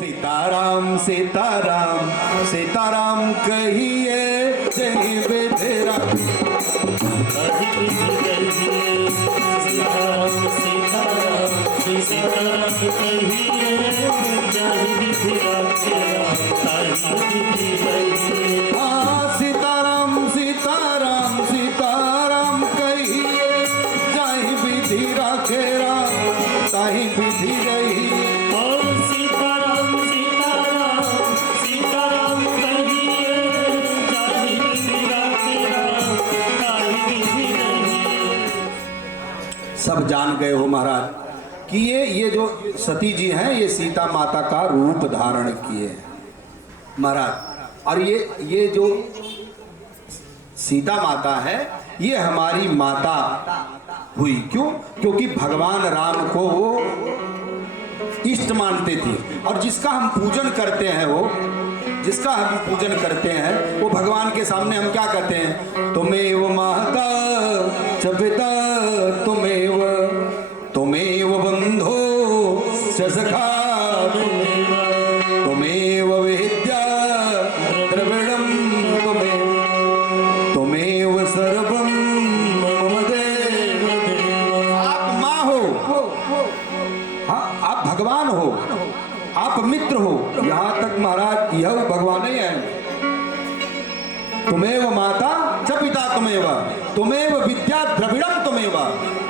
सीताराम सीताराम सीताराम कहिए जय बेधरा सीताराम सीताराम सीताराम कहिए जाहि विधि हाँ सीताराम सीताराम सीताराम कहिए जाहि विधि राखेरा ताहि विधि रही। सीताराम सीताराम सीताराम कहिए जाहि विधि राखेरा ताहि विधि रही। सब जान गए हो महाराज कि ये जो सती जी हैं ये सीता माता का रूप धारण किए हैं महाराज। और ये जो सीता माता है ये हमारी माता हुई। क्यों? क्योंकि भगवान राम को वो इष्ट मानते थे और जिसका हम पूजन करते हैं वो भगवान के सामने हम क्या कहते हैं? तुमेव माता च पिता तुमेव बंधो च सखा तुमेव विद्या द्रविड़म तुमेव सर्वम मम देव। आप माँ हो, हाँ आप भगवान हो, आप मित्र हो। यहाँ तक महाराज यह भगवान ही है। तुमेव माता च पिता तुमेव विद्या द्रविड़म तुमेव।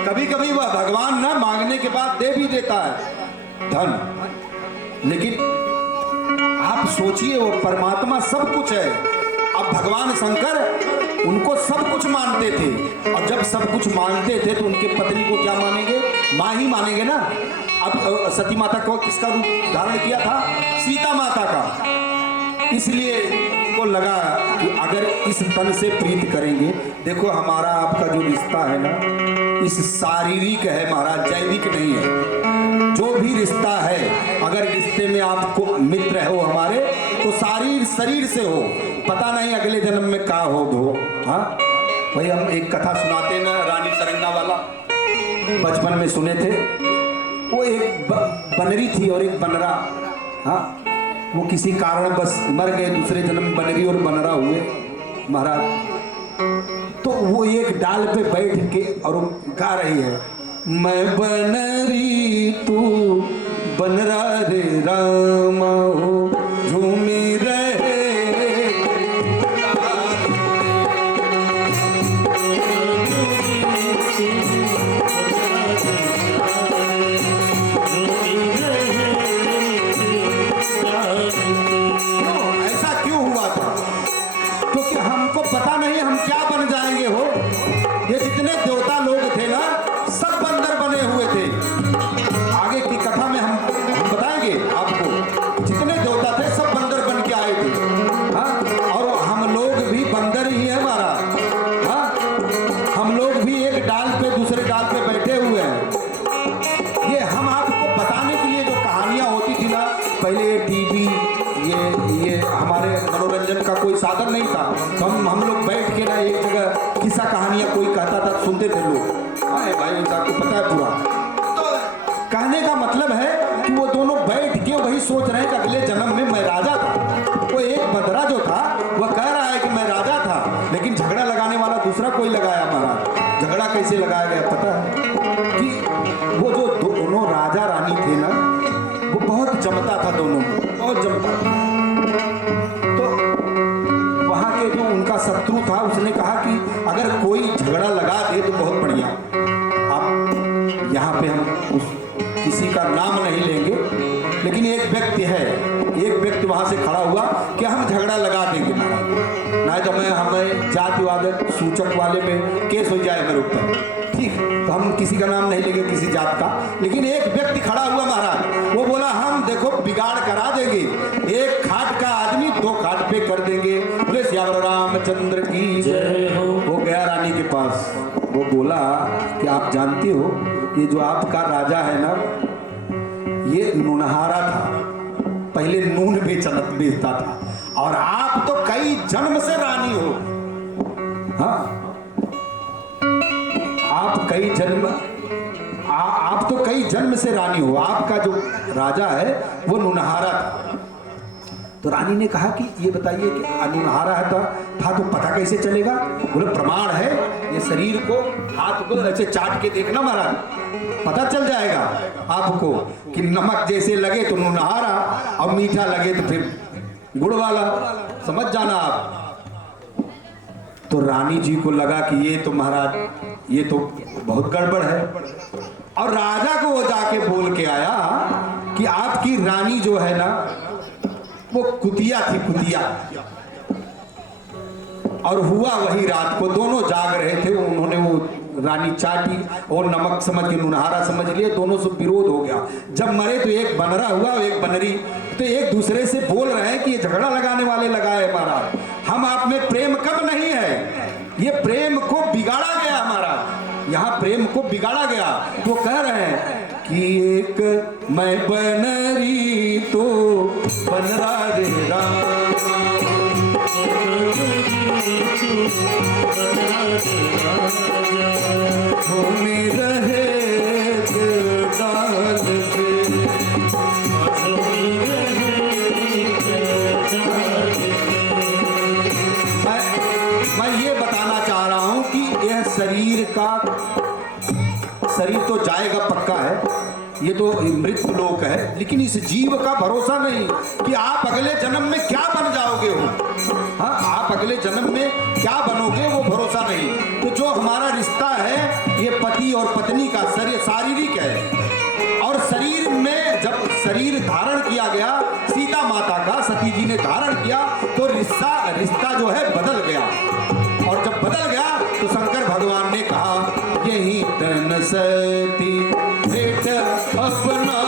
कभी कभी वह भगवान ना मांगने के बाद दे भी देता है धन, लेकिन आप सोचिए वो परमात्मा सब कुछ है। अब भगवान शंकर उनको सब कुछ मानते थे और जब सब कुछ मानते थे तो उनके पत्नी को क्या मानेंगे? माँ ही मानेंगे ना। अब सती माता को किसका रूप धारण किया था? सीता माता का। इसलिए को लगा कि अगर इस तन से प्रीत करेंगे, देखो हमारा आपका जो रिश्ता है ना इस शारीरिक है महाराज, जैविक नहीं है। जो भी रिश्ता है अगर रिश्ते में आपको मित्र हो हमारे तो शरीर से हो, पता नहीं अगले जन्म में का हो दो। हाँ भाई हम एक कथा सुनाते ना रानी सरंगा वाला, बचपन में सुने थे। वो एक बनरी थी और एक बनरा। हाँ वो किसी कारण बस मर गए, दूसरे जन्म बनरी और बनरा हुए महाराज। तो वो एक डाल पे बैठ के और गा रही है, मैं बनरी तू बनरा रे राम हो झूमी रहे। ऐसा क्यों हुआ था? क्योंकि हमको पता नहीं हम क्या बन जाएंगे हो। ये जितने देवता लोग थे ना सब बंदर बने हुए थे। आगे की कथा में हम बताएंगे आपको, जितने देवता थे सब बंदर बन के आए थे। हाँ और हम लोग भी बंदर ही है हमारा। हाँ हम लोग भी एक डाल पे दूसरे डाल पे बैठे हुए हैं। ये हम आपको बताने के लिए जो कहानियां होती थी ना पहले, ये टीवी ये हमारे मनोरंजन का कोई साधन नहीं था। तो हम लोग बैठ के ना एक जगह किस्सा कहानियां कोई कहता था सुनते थे लोग। हाँ भाई आपको पता है पूरा। तो कहने का मतलब है कि वो दोनों बैठ के वही सोच रहे हैं कि अगले जन्म में मैं राजा था। वो एक बदरा जो था वह कह रहा है कि मैं राजा था, लेकिन झगड़ा लगाने वाला दूसरा कोई लगाया महाराज। झगड़ा कैसे लगाया गया पता है कि वो जो दोनों राजा रानी थे ना वो बहुत जमता था, दोनों बहुत जमता था। तो वहाँ के जो उनका शत्रु था उसने कहा कि अगर कोई झगड़ा लगा दे तो बहुत बढ़िया। अब यहाँ पे हम किसी का नाम नहीं लेंगे, लेकिन एक व्यक्ति है, एक व्यक्ति वहाँ से खड़ा हुआ कि हम झगड़ा लगा देंगे ना तो हमें जातिवाद सूचक वाले में केस हो जाए मेरे ऊपर। ठीक, तो हम किसी का नाम नहीं लेंगे किसी जात का, लेकिन एक व्यक्ति खड़ा हुआ महाराज। वो बोला हम देखो बिगाड़ करा देंगे, एक खाट का आदमी दो खाट पे कर देंगे। बोले श्याम रामचंद्र की जय हो। वो गया रानी के पास, वो बोला कि आप जानती हो ये जो आपका राजा है ना ये नूनहारा था, पहले नून बेचता था और आप तो कई जन्म से रानी हो। हाँ आप कई जन्म आप तो कई जन्म से रानी हो। आपका जो राजा है वो नुनहारा था। तो रानी ने कहा कि ये बताइए कि नुनहारा है था तो पता कैसे चलेगा? बोले प्रमाण है, ये शरीर को हाथ को ऐसे चाट के देखना महाराज, पता चल जाएगा आपको कि नमक जैसे लगे तो नुनहारा और मीठा लगे तो फिर गुड़ वाला, समझ जाना आप। तो रानी जी को लगा कि ये तो महाराज ये तो बहुत गड़बड़ है, और राजा को वो जाके बोल के आया कि आपकी रानी जो है ना वो कुतिया थी, कुतिया। और हुआ वही रात को दोनों जाग रहे थे, उन्होंने वो रानी चाटी और नमक समझ के नुनहारा समझ लिए, दोनों से विरोध हो गया। जब मरे तो एक बनरा हुआ और एक बनरी, तो एक दूसरे से बोल रहे हैं कि ये झगड़ा लगाने वाले लगाए महाराज, हम आप में प्रेम कब नहीं है, ये प्रेम को बिगाड़ा गया हमारा, यहाँ प्रेम को बिगाड़ा गया। तो कह रहे हैं कि एक मैं बनरी तो बनरा रे घूमी रहे डाल मैं ये बताना चाह रहा हूं कि यह शरीर तो जाएगा पक्का है, ये तो मृत्यु लोक है, लेकिन इस जीव का भरोसा नहीं कि आप अगले जन्म में क्या बन जाओगे हो। हाँ, आप अगले जन्म में क्या बनोगे वो भरोसा नहीं। तो जो हमारा रिश्ता है ये पति और पत्नी का शारीरिक है, और शरीर में जब शरीर धारण किया गया सीता माता का, सती जी ने धारण किया, तो रिश्ता जो है बदल गया, और जब बदल गया तो शंकर भगवान ने कहा यही तन सती भेंट अपना,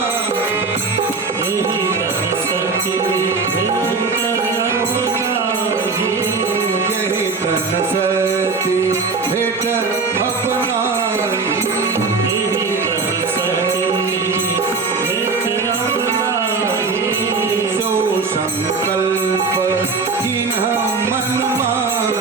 यही तन सती भेंट अपना, सो संकल्प किन्ह मन माई,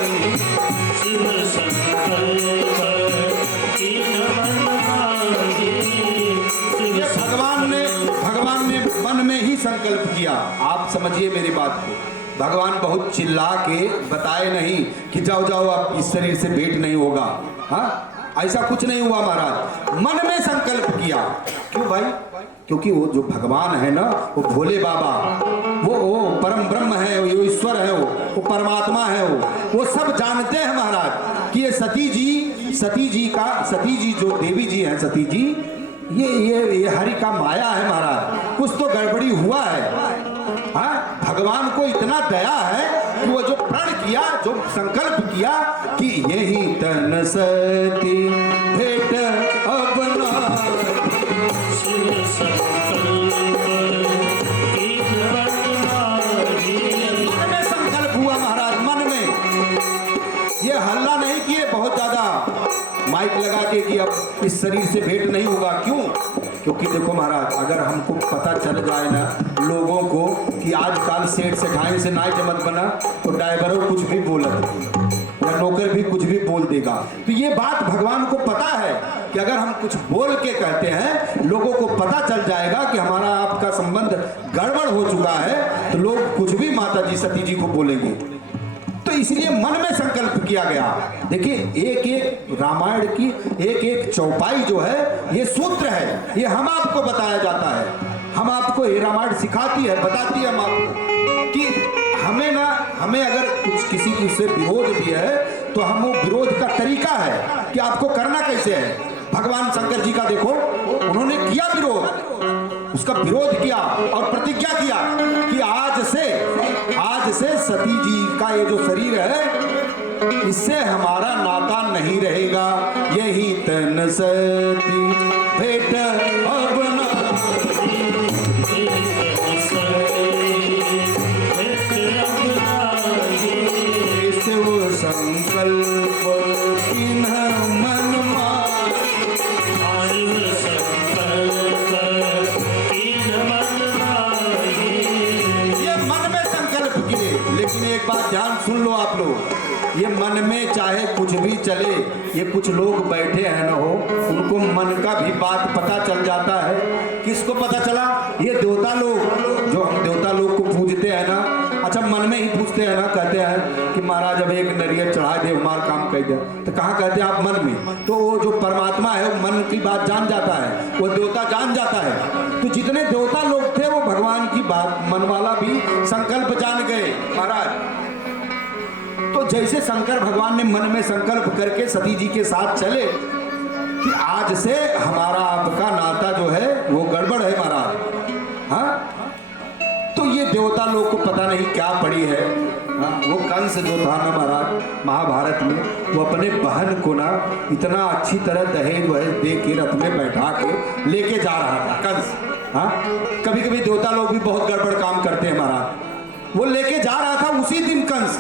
भगवान ने मन में ही संकल्प किया। आप समझिए मेरी बात को, भगवान बहुत चिल्ला के बताए नहीं कि जाओ जाओ अब इस शरीर से भेंट नहीं होगा। हाँ, ऐसा कुछ नहीं हुआ महाराज, मन में संकल्प किया। क्यों भाई? क्योंकि वो जो भगवान है ना, वो भोले बाबा, वो परम ब्रह्म है, वो ईश्वर है, वो परमात्मा है, वो सब जानते हैं महाराज कि ये सती जी जो देवी जी हैं, सती जी ये हरि का माया है महाराज, कुछ तो गड़बड़ी हुआ है। हाँ, भगवान को इतना दया है कि वो जो प्रण किया, जो संकल्प किया कि यही तन सती भेंट अपना, संकल्प हुआ महाराज मन में। ये हल्ला नहीं किए बहुत ज्यादा माइक लगा के कि अब इस शरीर से भेंट नहीं होगा। क्यों? क्योंकि देखो महाराज, अगर हमको पता चल जाए ना लोगों को कि आजकल सेठ से ढाई से नाई जमत बना, तो ड्राइवरों कुछ भी बोलत या नौकर भी कुछ भी बोल देगा। तो ये बात भगवान को पता है कि अगर हम कुछ बोल के कहते हैं, लोगों को पता चल जाएगा कि हमारा आपका संबंध गड़बड़ हो चुका है, तो लोग कुछ भी माता जी सती जी को बोलेंगे। तो इसलिए मन में संकल्प किया गया। देखिए, एक एक रामायण की एक एक चौपाई जो है ये सूत्र है, ये हम आपको बताया जाता है, हम आपको ये रामायण सिखाती है, बताती है हम आपको कि हमें अगर कुछ किसी की से विरोध भी है तो हम वो विरोध का तरीका है कि आपको करना कैसे है। भगवान शंकर जी का देखो, उन्होंने किया विरोध, उसका विरोध किया और प्रतिज्ञा किया कि आज से सती जी का ये जो शरीर है इससे हमारा नाता नहीं रहेगा, यही तन सती भेंट अपना, संकल्प किन्ह मन माई, ये मन में संकल्प किए। लेकिन एक बात ध्यान सुन लो आप लोग, ये मन में चाहे कुछ भी चले, ये कुछ लोग बैठे हैं ना हो, उनको मन का भी बात पता चल जाता है। किसको पता चला? ये देवता लोग, जो हम देवता लोग को पूजते हैं ना, अच्छा मन में ही पूछते हैं ना, कहते हैं कि महाराज अब एक नरियर चढ़ा दे, हमारा काम कर दे। तो कहाँ कहते हैं आप? मन में। तो वो जो परमात्मा है वो मन की बात जान जाता है, वो देवता जान जाता है। तो जितने देवता लोग थे वो भगवान की बात मन वाला भी संकल्प जान गए महाराज। तो जैसे शंकर भगवान ने मन में संकल्प करके सती जी के साथ चले कि आज से हमारा आपका नाता जो है वो गड़बड़ है महाराज। हाँ, तो ये देवता लोग को पता नहीं क्या पड़ी है। हाँ, वो कंस जो था ना महाराज महाभारत में, वो अपने बहन को ना इतना अच्छी तरह दहेज वहेज दे के रथ में बैठा के लेके जा रहा था कंस। हाँ, कभी कभी देवता लोग भी बहुत गड़बड़ काम करते हैं महाराज। वो लेके जा रहा था उसी दिन कंस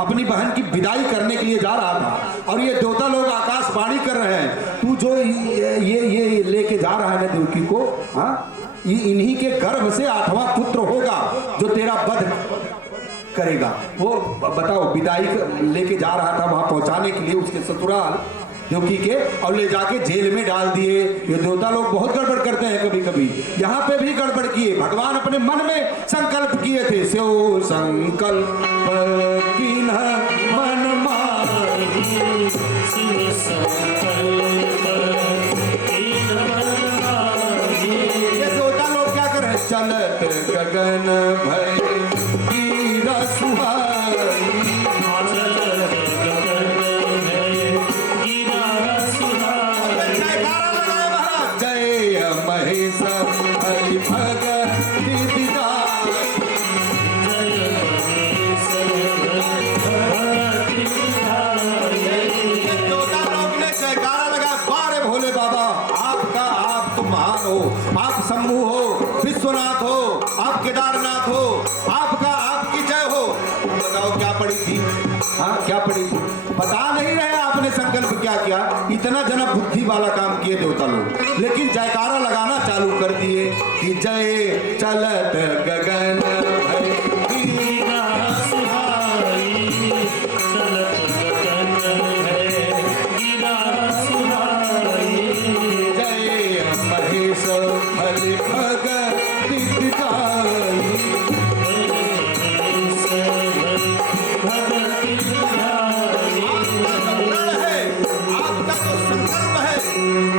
अपनी बहन की विदाई करने के लिए जा रहा था, और ये देवता लोग आकाशवाणी कर रहे हैं, तू जो ये लेके जा रहा है ना देवकी को, हाँ, इन्हीं के गर्भ से 8वां पुत्र होगा जो तेरा वध करेगा। वो बताओ, विदाई लेके जा रहा था वहां पहुंचाने के लिए उसके ससुराल देवकी के, और ले जाके जेल में डाल दिए। ये देवता लोग बहुत गड़बड़ करते हैं कभी कभी, यहाँ पे भी गड़बड़ किए। भगवान अपने मन में संकल्प किए थे, स्यो संकल्प कीन्ह मन माहि, शिव संकल्प कीन्ह मन माहि। ये देवता लोग क्या कर रहे हैं? चलत गगन भय गिरा सुहाई, महेश हरि भगति दिदार। देवता लोग ने जयकारा लगा, बारे भोले बाबा आपका, आप तो महान हो, आप शंभु हो, विश्वनाथ हो, आप केदारनाथ हो, आपका आपकी जय हो। बताओ क्या पड़ी थी? हाँ, क्या पड़ी थी? बता नहीं रहे आपने संकल्प क्या किया। इतना जना बुद्धि वाला काम किए देवता लोग, लेकिन जयकारा लगाना चालू कर दिए कि जय चलत गगन भय गिरा सुहाई, चलत गगन भय गिरा सुहाई, जय महेश हरि भगति दिदाई।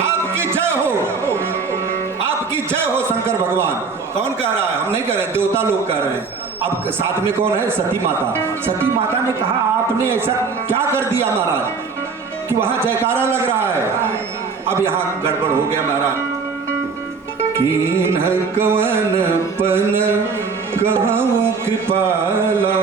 आपकी जय हो, आपकी जय हो शंकर भगवान। कौन कह रहा है? हम नहीं कह रहे, देवता लोग कह रहे हैं। अब साथ में कौन है? सती माता। सती माता ने कहा आपने ऐसा क्या कर दिया महाराज कि वहां जयकारा लग रहा है। अब यहाँ गड़बड़ हो गया महाराज। कीन्ह कवन पन कहूँ कृपाला,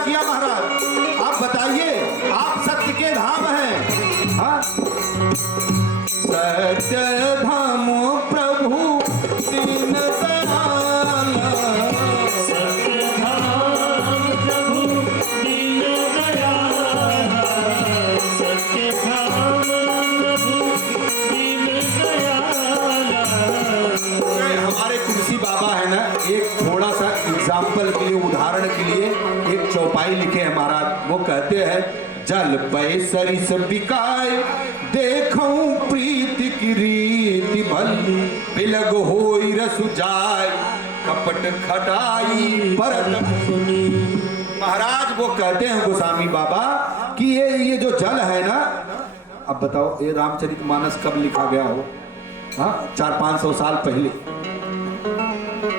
किया महाराज आप बताइए, आप सत्य के धाम हैं। हाँ, सत्य धाम प्रभु दीन दयाल, सत्य धाम प्रभु दीन दयाल, सत्य धाम प्रभु दीन दयाल। हमारे तुलसी बाबा है ना, एक थोड़ा सा एग्जाम्पल के लिए, उदाहरण के लिए एक चौपाई लिखे हैं महाराज। वो कहते हैं, जल पै सरिस बिकाय देखूं प्रीति की रीति भल, बिलग होई रसु जाय कपट खटाई परत। महाराज वो कहते हैं गोस्वामी बाबा कि ये जो जल है ना, अब बताओ ये रामचरितमानस कब लिखा गया हो? हाँ, 400-500 साल पहले।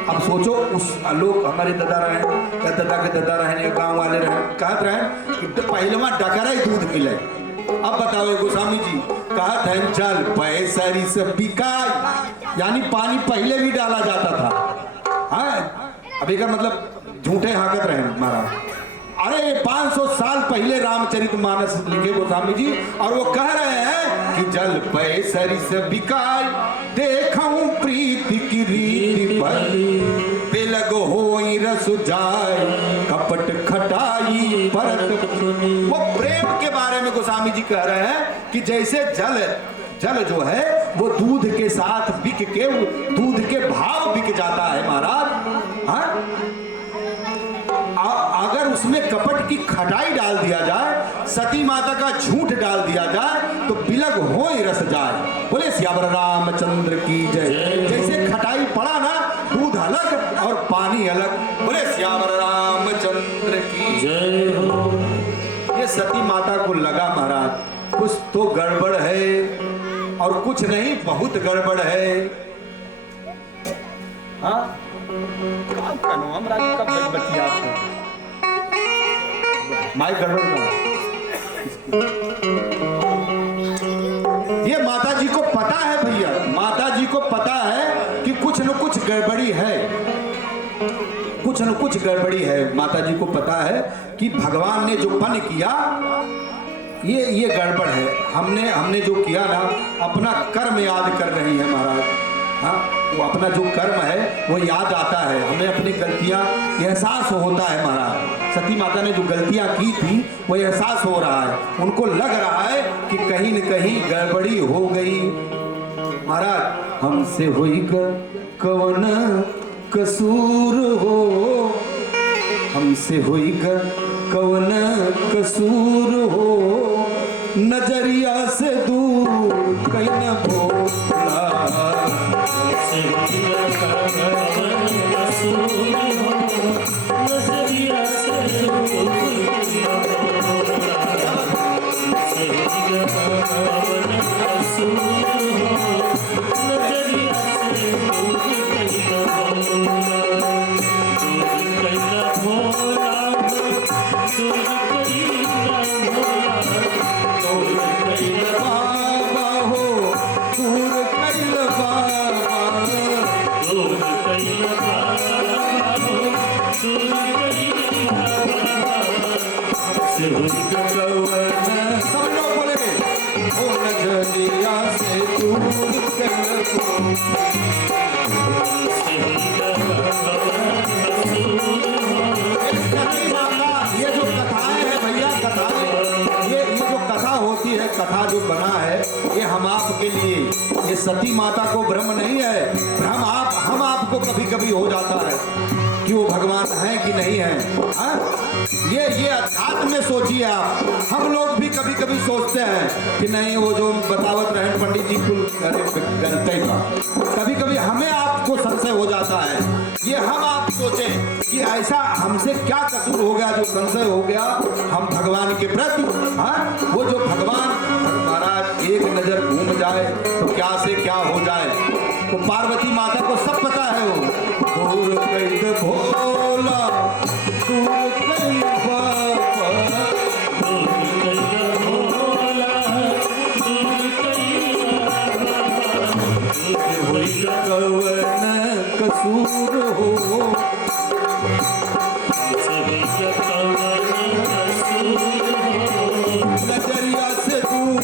अब सोचो, उस लोग हमारे दादा रहे, दादा के दादा रहे, गांव वाले रहे, कहते रहे कि पहलवा डकरा ही दूध मिले। अब बताओ गोस्वामी जी कहते हैं, जल पै सरिस बिकाय, यानी पानी पहले भी डाला जाता था। हाँ, अभी का मतलब झूठे हाकत रहे महाराज। अरे 500 साल पहले रामचरितमानस लिखे गोस्वामी जी, और वो कह रहे हैं कि जल पै सरिस बिकाय देखूं प्रीति की रीति भल, बिलग होई रस जाए कपट खटाई परत। वो प्रेम के बारे में गोस्वामी जी कह रहे हैं कि जैसे जल जो है वो दूध के साथ बिक के दूध के भाव बिक जाता है महाराज। हाँ? अगर उसमें कपट की खटाई डाल दिया जाए, सती माता का झूठ डाल दिया जाए तो बिलग हो ही रस जाए। बोले सियावर रामचंद्र की जय। जैसे खटाई पड़ा ना, दूध अलग और पानी अलग। बोले सियावर रामचंद्र की जय हो। ये सती माता को लगा महाराज कुछ तो गड़बड़ है, और कुछ नहीं बहुत गड़बड़ है। हाँ माइक गड़बड़ ना। ये माता जी को पता है भैया, माता जी को पता है कि कुछ न कुछ गड़बड़ी है, कुछ न कुछ गड़बड़ी है। माता जी को पता है कि भगवान ने जो पन किया ये गड़बड़ है। हमने जो किया ना, अपना कर्म याद कर रही है महाराज। हाँ, वो अपना जो कर्म है वो याद आता है, हमें अपनी गलतियां एहसास होता है महाराज। सती माता ने जो गलतियां की थी वो एहसास हो रहा है, उनको लग रहा है कि कहीं न कहीं गड़बड़ी हो गई। महाराज हमसे हुई कवन कसूर हो, हमसे हुई कवन कसूर हो, नजरिया से दूर कहीं न भोला। से दिया कवन कसूर हो, नजरिया से दूर कहीं न भोला। से दिया कवन कसूर हो, नजरिया से दूर कहीं न भोला। दूर कहीं न भोला, दूर कहीं न भोला, दूर कहीं न बाबा हो दूर कैल बाबा, दूर कहीं न भोला, दूर कहीं न भोला। से हुई कवन सब लोग बोले ओ नजरिया से दूर कैल को। से हुई कवन कसूर हो। सती माता, ये जो कथाएं है भैया, कथाएं ये जो कथा होती है, कथा जो बना है ये हम आपके लिए, ये सती माता को भ्रम नहीं है, भ्रम हम आपको कभी कभी हो जाता है कि वो भगवान है कि नहीं है। हाँ? ये अध्यात्म में सोचिए आप। हम लोग भी कभी कभी सोचते हैं कि नहीं वो जो बतावत रहे पंडित जी कुल गलते का, कभी कभी हमें आपको संशय हो जाता है। ये हम आप सोचें कि ऐसा हमसे क्या कसूर हो गया जो संशय हो गया हम भगवान के प्रति। हाँ? वो जो भगवान महाराज एक नजर घूम जाए तो क्या से क्या हो जाए। तो पार्वती माता को सब पता है, वो दूर कैद भोला दूर कैद बाबा, दूर कहीं न भोला, दूर कहीं न बाबा। से हुई कवन कसूर हो, से हुई कवन कसूर हो, नजरिया से दूर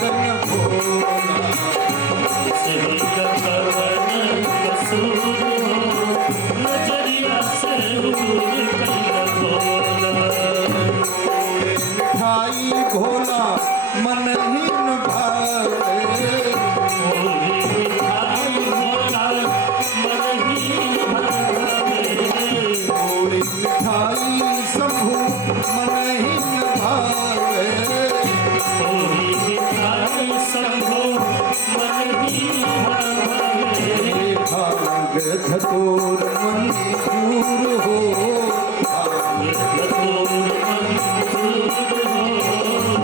कन भोला। से हुई कवन कसूर हो, नजरिया से दूर कहीं न भोला। मिठाई भोला मन ही न भावे, होली मिठाई भोला, मन ही भावे। थोड़ी मिठाई शंभु मन ही न भावे। होली मिठाई शंभो, मन ही भावे। भाग धतूर मंजूर हो,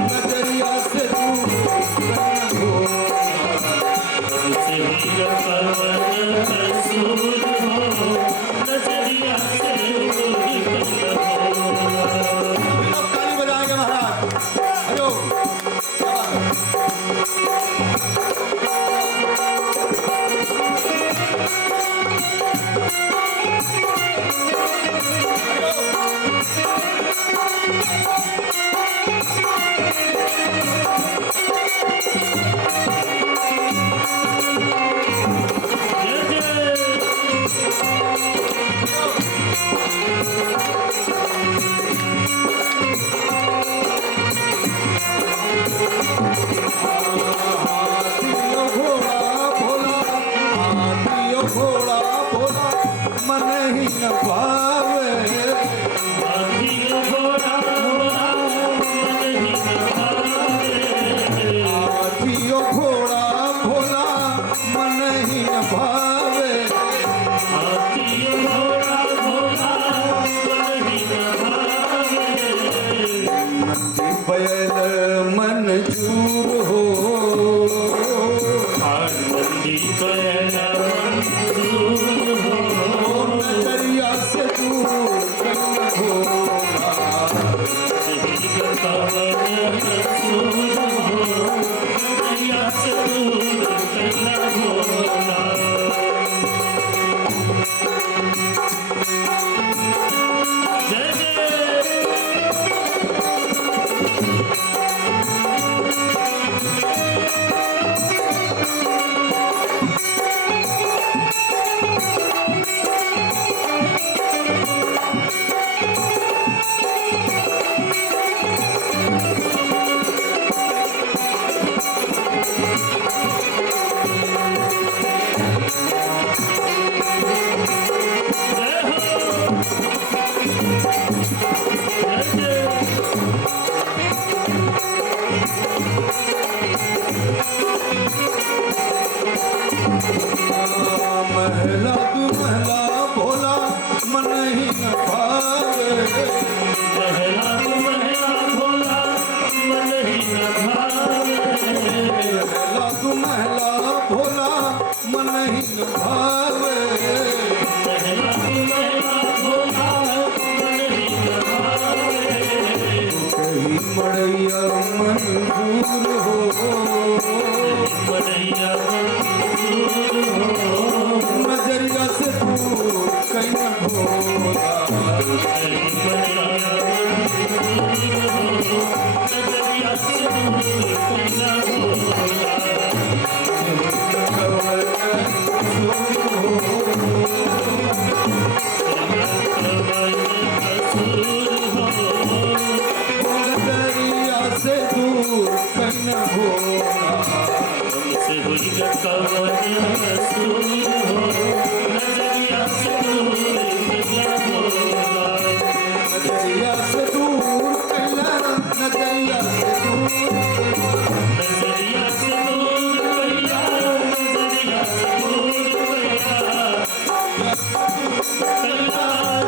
नजरिया से दूर कन भोला। अब ताली बजाएंगे महाराज। हेलो भावे हाथी घोड़ा घोड़ा मन ही न भावे हाथियो घोड़ा भोला मन ही न भावे हाथी घोड़ा घोड़ा मन ही न भावे नंदी बैल मन चूर हो नंदी बैल मंजूर हो नजरिया से दूर कहीं घोड़ा सही कवन सूर हो नैया से दूर कैला घोड़ा जय जय महला तू महला भोला मन ही न भावे महला भोला मन ही न भावे महला तू महला भोला मन ही न भावे महला भोला मन ही न भावे कहीं मड़ैया मंजूर हो मनैया मंजूर हो नजरिया से दूर कहीं घोड़ा नजरिया से दूर कैला घोड़ा नजरिया से दूर कहीं घोड़ा हमसे हुई कवन सूर हो नजरिया से दूर कैला घोड़ा नजरिया से दूर कैला नजरिया से दूर नजरिया से दूर कैला नजरिया से दूर कैला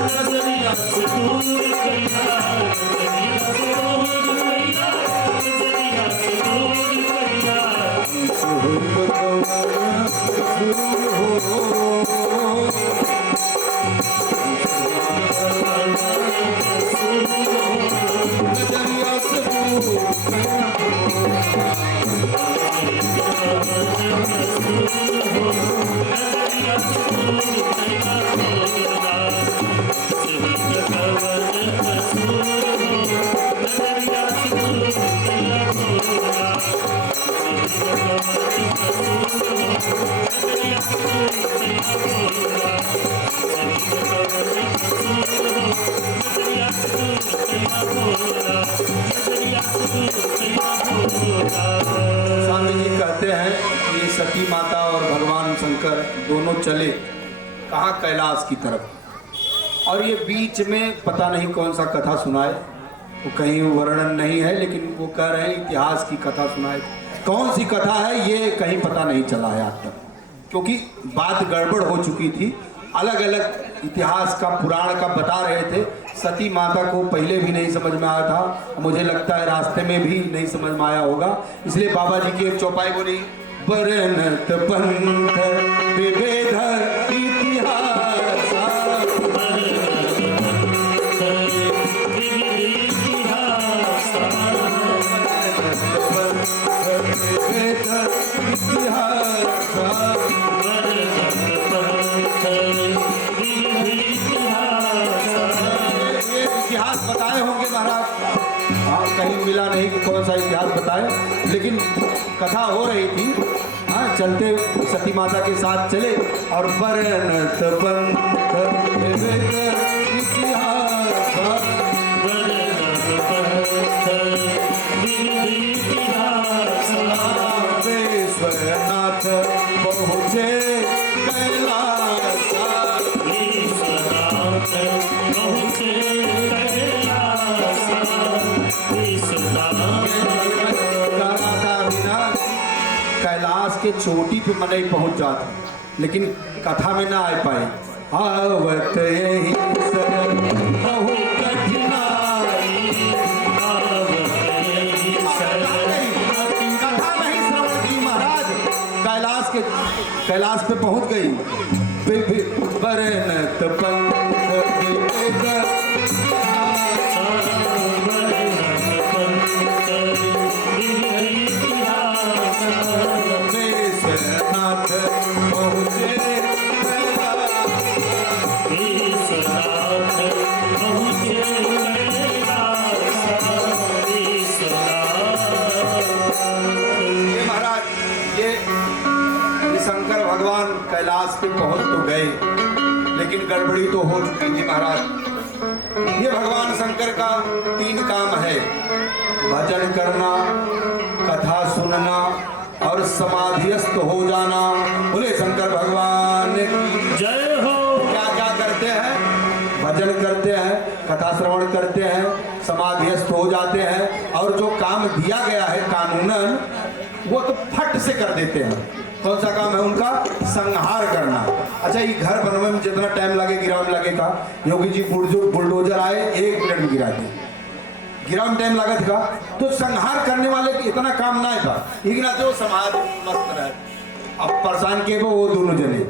नजरिया से दूर कैला नजरिया से दूर कैला नजरिया से दूर कैला सुर कवन सुर हो नजरिया से दूर स्वामी जी कहते हैं ये सती माता और भगवान शंकर दोनों चले कहाँ कैलाश की तरफ और ये बीच में पता नहीं कौन सा कथा सुनाए वो कहीं वर्णन नहीं है लेकिन वो कह रहे हैं इतिहास की कथा सुनाए कौन सी कथा है ये कहीं पता नहीं चला है आज तक क्योंकि बात गड़बड़ हो चुकी थी अलग अलग इतिहास का पुराण का बता रहे थे सती माता को पहले भी नहीं समझ में आया था मुझे लगता है रास्ते में भी नहीं समझ में आया होगा इसलिए बाबा जी की एक चौपाई बोली बरनत पंथ विभेद इतिहास इतिहास बताए होंगे महाराज हाँ कहीं मिला नहीं कि कौन सा इतिहास बताए लेकिन कथा हो रही थी हाँ चलते सती माता के साथ चले और बरनत पंथ इतिहास चोटी पे मन ही पहुंच जाता, लेकिन कथा में ना आ पाए। आवत यही सरल बहु कठिनाई, कथा नहीं श्रवण की महाराज, कैलाश पे पहुंच गई। बरनत पंथ नाथ पहुंचे महाराज। ये शंकर भगवान कैलाश पे पहुंच तो गए, लेकिन गड़बड़ी तो हो चुकी थी महाराज। ये भगवान शंकर का 3 काम है, भजन करना, कथा सुनना और समाधिस्थ हो जाना। बोले शंकर भगवान की जय हो। क्या क्या करते हैं? भजन करते हैं, कथा श्रवण करते हैं, समाधिस्थ हो जाते हैं, और जो काम दिया गया है कानूनन वो तो फट से कर देते हैं। कौन सा काम है उनका? संहार करना। अच्छा, ये घर बनने में जितना टाइम लगे गिराव लगेगा, योगी जी बुलडोजर आए 1 मिनट में गिरा दिए, गिराव टाइम लगा था। तो संहार करने वाले की इतना काम ना था, इतना तो समाज मस्त रहे। अब परेशान के वो दोनों जने,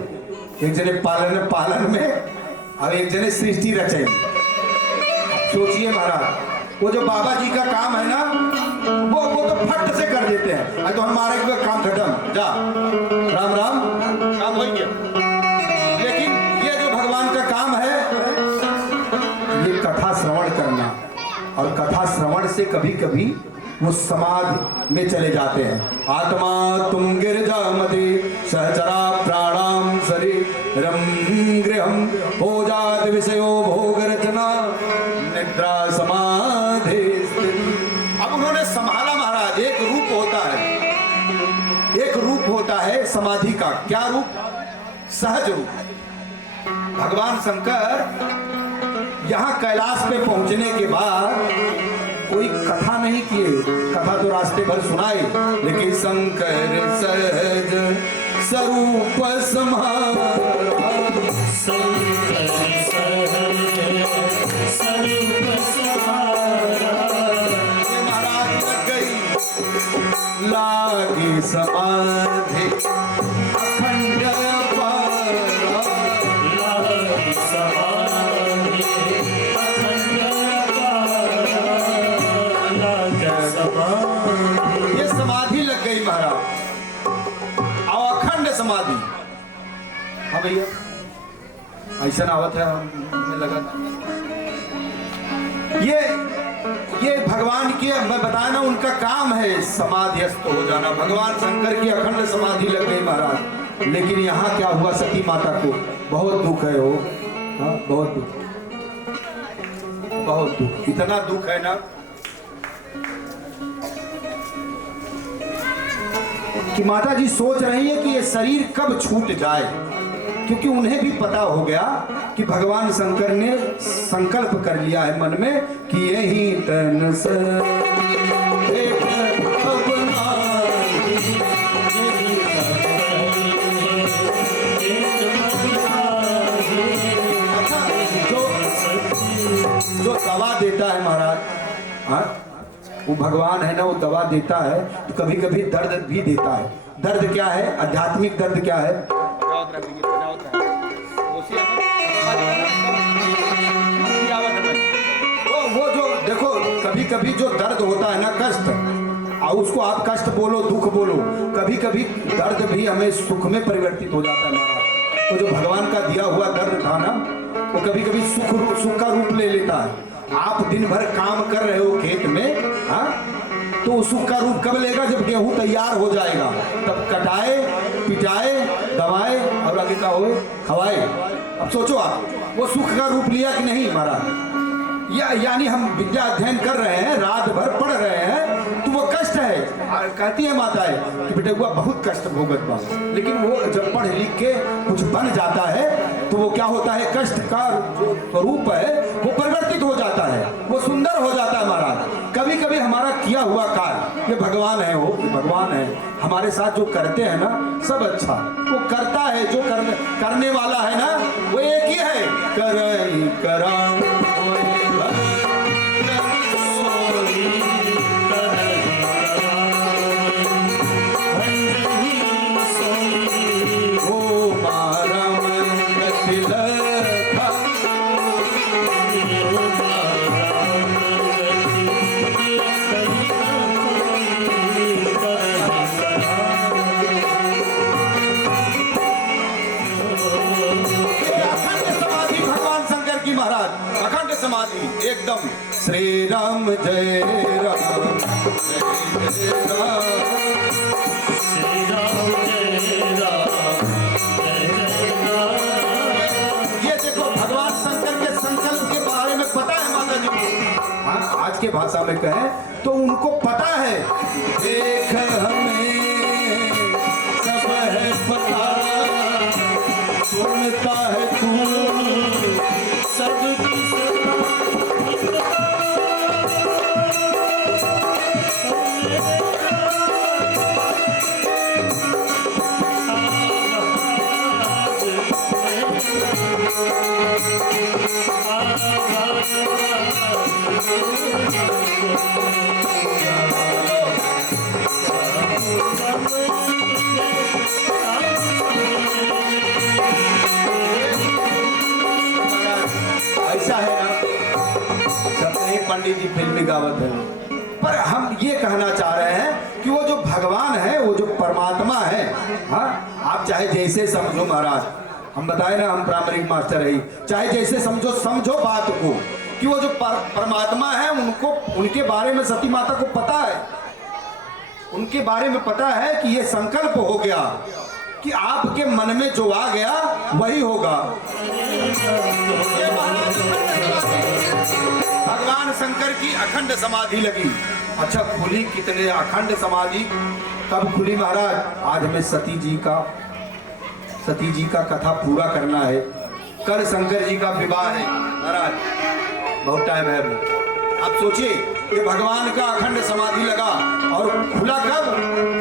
एक जने पालन में और एक जने सृष्टि रचाई। सोचिए महाराज, वो जो बाबा जी का काम है ना, वो तो फट से कर देते हैं। तो हमारे काम खत्म, जा राम राम, काम हो गया। लेकिन ये जो भगवान का काम है, ये कथा श्रवण करना, और कथा श्रवण से कभी कभी वो समाधि में चले जाते हैं। आत्मा तुम गिरजामति सहचरा प्राणाम शरीरम गृहम हो जात विषयो भोग रचना निद्रा समाधि स्थिति। अब उन्होंने संभाला महाराज। एक रूप होता है समाधि का। क्या रूप? सहज रूप। भगवान शंकर यहाँ कैलाश पे पहुंचने के बाद कोई कथा नहीं किए, कथा तो रास्ते भर सुनाए, लेकिन शंकर सहज स्वरूप समारा, महाराज लग गई लागी समाधि अखंड ये समाधि लग गई महाराज, और अखंड समाधि। हाँ भैया, ऐसा आवत है हमें लगा। ये भगवान की, मैं बताया ना, उनका काम है समाधिस्थ हो जाना। भगवान शंकर की अखंड समाधि लग गई महाराज। लेकिन यहाँ क्या हुआ, सती माता को बहुत दुख है। हो हाँ, बहुत दुख, बहुत दुख, इतना दुख है ना कि माता जी सोच रही है कि ये शरीर कब छूट जाए, क्योंकि उन्हें भी पता हो गया कि भगवान शंकर ने संकल्प कर लिया है मन में कि यही तन से एक अपना। जो दवा देता है महाराज, हाँ, वो भगवान है ना, वो दवा देता है तो कभी कभी दर्द भी देता है। दर्द क्या है? आध्यात्मिक दर्द क्या है? वो जो देखो, कभी कभी जो दर्द होता है ना, कष्ट, और उसको आप कष्ट बोलो, दुख बोलो, कभी कभी दर्द भी हमें सुख में परिवर्तित हो जाता है महाराज। तो जो भगवान का दिया हुआ दर्द था ना, वो कभी कभी सुख का रूप ले लेता है। आप दिन भर काम कर रहे हो खेत में, हाँ, तो सुख का रूप कब लेगा? जब गेहूं तैयार हो जाएगा, तब कटाए, पिटाए, दबाए और आगे का होए खवाए। अब सोचो आप, वो सुख का रूप लिया कि नहीं महाराज? यानी हम विद्या अध्ययन कर रहे हैं, रात भर पढ़ रहे हैं, तो वो कष्ट है। कहती है माताएं कि बेटे हुआ बहुत कष्ट भोगत बा, लेकिन वो जब पढ़ लिख के कुछ बन जाता है तो वो क्या होता है, कष्ट का जो स्वरूप है वो परिवर्तित हो जाता है, वो सुंदर हो जाता है महाराज। कभी कभी हमारा किया हुआ कार्य, ये भगवान है, वो भगवान है हमारे साथ जो करते हैं ना सब अच्छा वो करता है। जो करने वाला है ना वो एक ही है, करई करा समाधि एकदम श्री राम जय राम जय राम श्री राम जय राम जय राम। ये देखो भगवान शंकर के संकल्प के बारे में पता है माता जी को। हाँ, आज के भाषा में कहें तो उनको पता है। देख हमें सब है पता, सुनता है तू सबकी ऐसा है ना, सब नहीं पंडित जी फिल्मी गावत है, पर हम ये कहना चाह रहे हैं कि वो जो भगवान है, वो जो परमात्मा है, हाँ आप चाहे जैसे समझो महाराज, हम बताए ना हम प्राइमरी मास्टर है, चाहे जैसे समझो बात को कि वो जो परमात्मा है उनको उनके बारे में सती माता को पता है, उनके बारे में पता है कि ये संकल्प हो गया कि आपके मन में जो आ गया वही होगा। भगवान शंकर की अखंड समाधि लगी। अच्छा खुली कितने अखंड समाधि कब खुली महाराज? आज हमें सती जी का कथा पूरा करना है। कल शंकर जी का विवाह है महाराज, बहुत टाइम है अभी। आप सोचिए ये भगवान का अखंड समाधि लगा और खुला कब?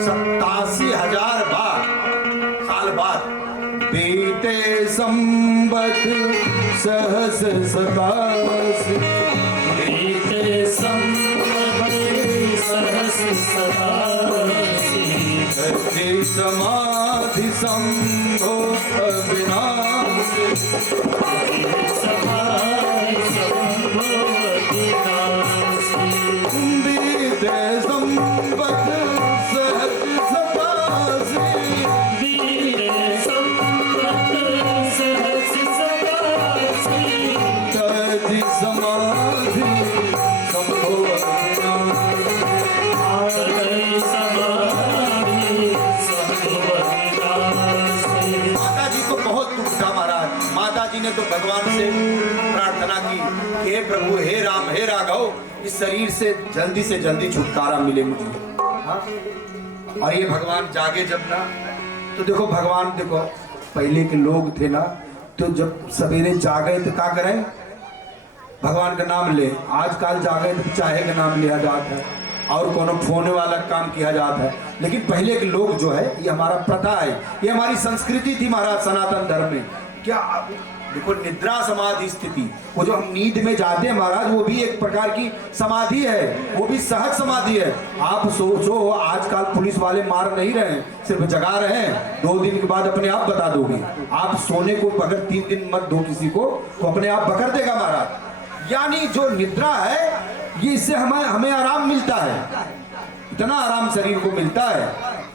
87,000 साल बाद। बीते संबत सहस 87, बीते संवत सहस 87, समाधि संभो अविनाश, समाधि संभो अविनाशी। बीते संबत सहस 87, बीते संवत सहस 87, तज समाधि संभो अविनाश। आगई समाधि संभो अविनाशी। माता जी को बहुत दुख था महाराज। माता जी ने तो भगवान से प्रार्थना की, हे प्रभु, हे राम, हे राघव, इस शरीर से जल्दी छुटकारा मिले मुझे। हाँ? और ये भगवान जागे जब ना, तो देखो भगवान, देखो पहले के लोग थे ना, तो जब सवेरे जागे तो क्या करें? भगवान का नाम ले। आजकल जागे तो चाहे का नाम लिया जाता है और कोनो फोन वाला काम किया जाता है, लेकिन पहले के लोग जो है, ये हमारा प्रथा है, ये हमारी संस्कृति थी महाराज सनातन धर्म में। क्या देखो निद्रा समाधि स्थिति, वो जो हम नींद में जाते हैं महाराज, वो भी एक प्रकार की समाधि है, वो भी सहज समाधि है। आप सोचो आजकल पुलिस वाले मार नहीं रहे हैं, सिर्फ जगा रहे हैं, 2 दिन के बाद अपने आप बता दोगे। आप सोने को अगर 3 दिन मत दो किसी को तो अपने आप बकर देगा महाराज। यानी जो निद्रा है ये, इससे हमें आराम मिलता है, इतना आराम शरीर को मिलता है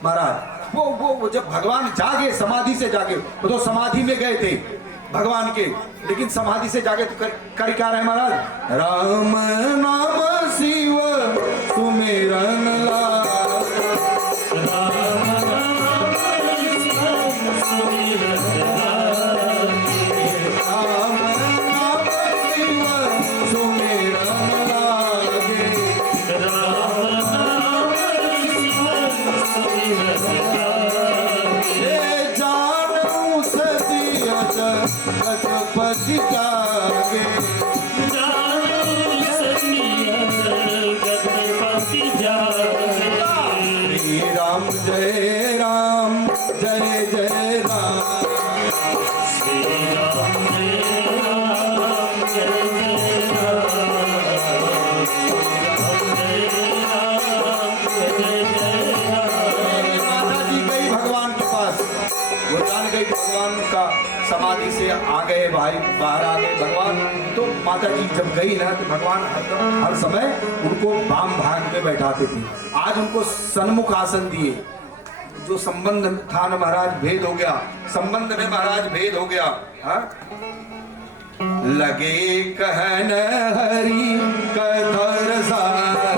महाराज। वो जब भगवान जागे, समाधि से जागे, वो तो समाधि में गए थे भगवान के, लेकिन समाधि से जागे तो कर क्या रहे महाराज? राम नाम शिव सुमिरन लाग, राम नाम सुमिरन लागे, राम नाम शिव सुमिरन लागे, राम नाम सुमिरन लागे। हे जानू सदियत गजपति जागे, जानू सदियत गजपति भगवान का समाधि से आ गए भाई, बाहर आ गए भगवान। तो माता जी जब गई ना, तो भगवान हर समय उनको वाम भाग में बैठाते थे। आज उनको सन्मुख आसन दिए। जो संबंध था ना महाराज, भेद हो गया, संबंध में महाराज भेद हो गया। हाँ? लगे कहन हरि कथा रसाला,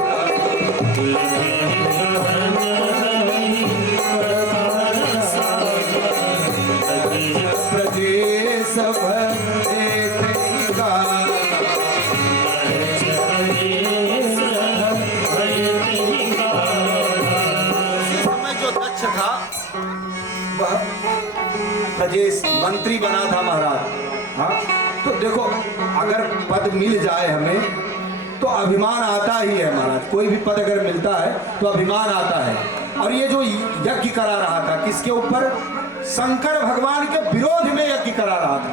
प्रदेश भर एक ही गाना। उसी समय जो दक्ष था वह प्रदेश मंत्री बना था महाराज। हाँ, तो देखो अगर पद मिल जाए हमें तो अभिमान आता ही है महाराज। कोई भी पद अगर मिलता है तो अभिमान आता है। और ये जो यज्ञ करा रहा था किसके ऊपर? शंकर भगवान के विरोध में यज्ञ करा रहा था,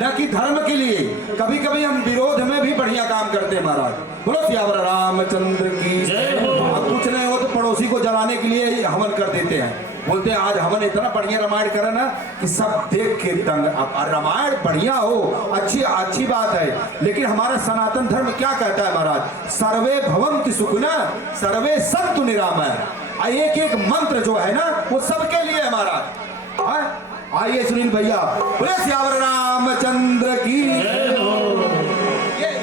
न कि धर्म के लिए। कभी कभी हम विरोध में भी बढ़िया काम करते हैं महाराज। बोलो सियावर रामचंद्र की जय। अब कुछ नहीं हो तो पड़ोसी को जलाने के लिए हवन कर देते हैं। बोलते हैं आज हवन इतना बढ़िया रामायण करा ना कि सब देख के तंग। अब रामायण बढ़िया हो, अच्छी बात है, लेकिन हमारा सनातन धर्म क्या कहता है महाराज? सर्वे भवन्ति सुखिनः सर्वे सन्तु निरामयः। एक एक मंत्र जो है ना वो सबके लिए है महाराज। आइए सुनील भैया, बोले सियावर रामचंद्र की।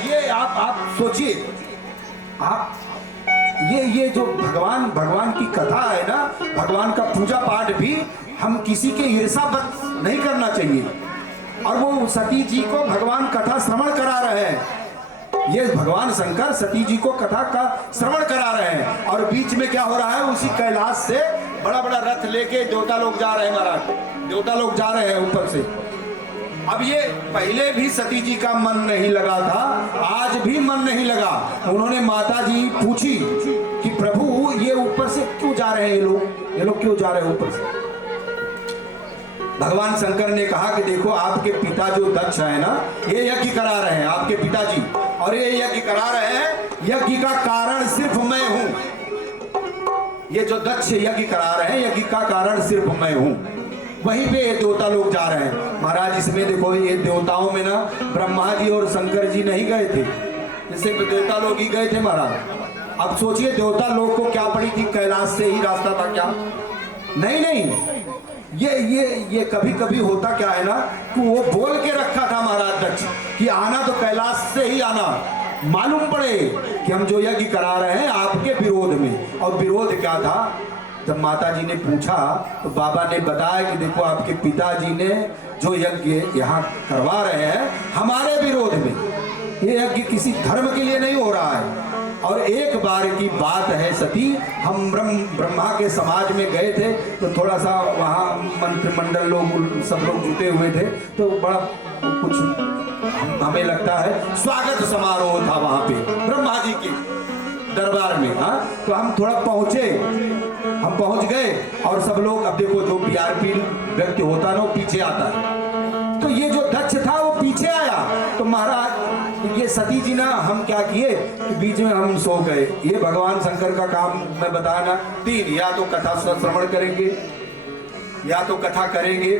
ये आप सोचिए, आप ये जो भगवान की कथा है ना, भगवान का पूजा पाठ भी हम किसी के ईर्ष्यावश नहीं करना चाहिए। और वो सती जी को भगवान कथा श्रवण करा रहे हैं। ये भगवान शंकर सती जी को कथा का श्रवण करा रहे हैं। और बीच में क्या हो रहा है? उसी कैलाश से बड़ा बड़ा रथ लेके देवता लोग जा रहे हैं महाराज। देवता लोग जा रहे हैं ऊपर से। अब ये पहले भी सती जी का मन नहीं लगा था, आज भी मन नहीं लगा। उन्होंने माता जी पूछी कि प्रभु ये ऊपर से क्यों जा रहे हैं ये लोग क्यों जा रहे हैं ऊपर से? भगवान शंकर ने कहा कि देखो आपके पिता जो दक्ष है ना, ये यज्ञ करा रहे हैं आपके पिताजी, और ये यज्ञ करा रहे हैं, यज्ञ का कारण सिर्फ मैं हूं। ये जो दक्ष यज्ञ करा रहे हैं, यज्ञ का कारण सिर्फ मैं हूं। वहीं पे ये देवता लोग जा रहे हैं महाराज। इसमें देखो ये देवताओं में ना ब्रह्मा जी और शंकर जी नहीं गए थे, जैसे देवता लोग ही गए थे महाराज। अब सोचिए देवता लोग को क्या पड़ी थी? कैलाश से ही रास्ता था क्या? नहीं, ये कभी कभी होता क्या है ना कि वो बोल के रखा था महाराज दक्ष कि आना तो कैलाश से ही आना, मालूम पड़े कि हम जो यज्ञ करा रहे हैं आपके विरोध में। और विरोध क्या था? जब माता जी ने पूछा तो बाबा ने बताया कि देखो आपके पिताजी ने जो यज्ञ यहाँ करवा रहे हैं हमारे विरोध में। ये यज्ञ किसी धर्म के लिए नहीं हो रहा है। और एक बार की बात है सती, हम ब्रह्मा के समाज में गए थे तो थोड़ा सा वहाँ मंत्रिमंडल लोग सब लोग जुटे हुए थे, तो बड़ा कुछ हमें लगता है स्वागत समारोह था वहाँ पे ब्रह्मा जी के दरबार में। हाँ, तो हम थोड़ा हम पहुंच गए और सब लोग, अब देखो जो वीआईपी व्यक्ति होता ना वो पीछे आता है, तो ये जो दक्ष था वो पीछे आया। तो महाराज ये सती जी ना हम क्या किए कि बीच में हम सो गए। ये भगवान शंकर का काम मैं बताया ना, तीन, या तो कथा श्रवण करेंगे, या तो कथा करेंगे,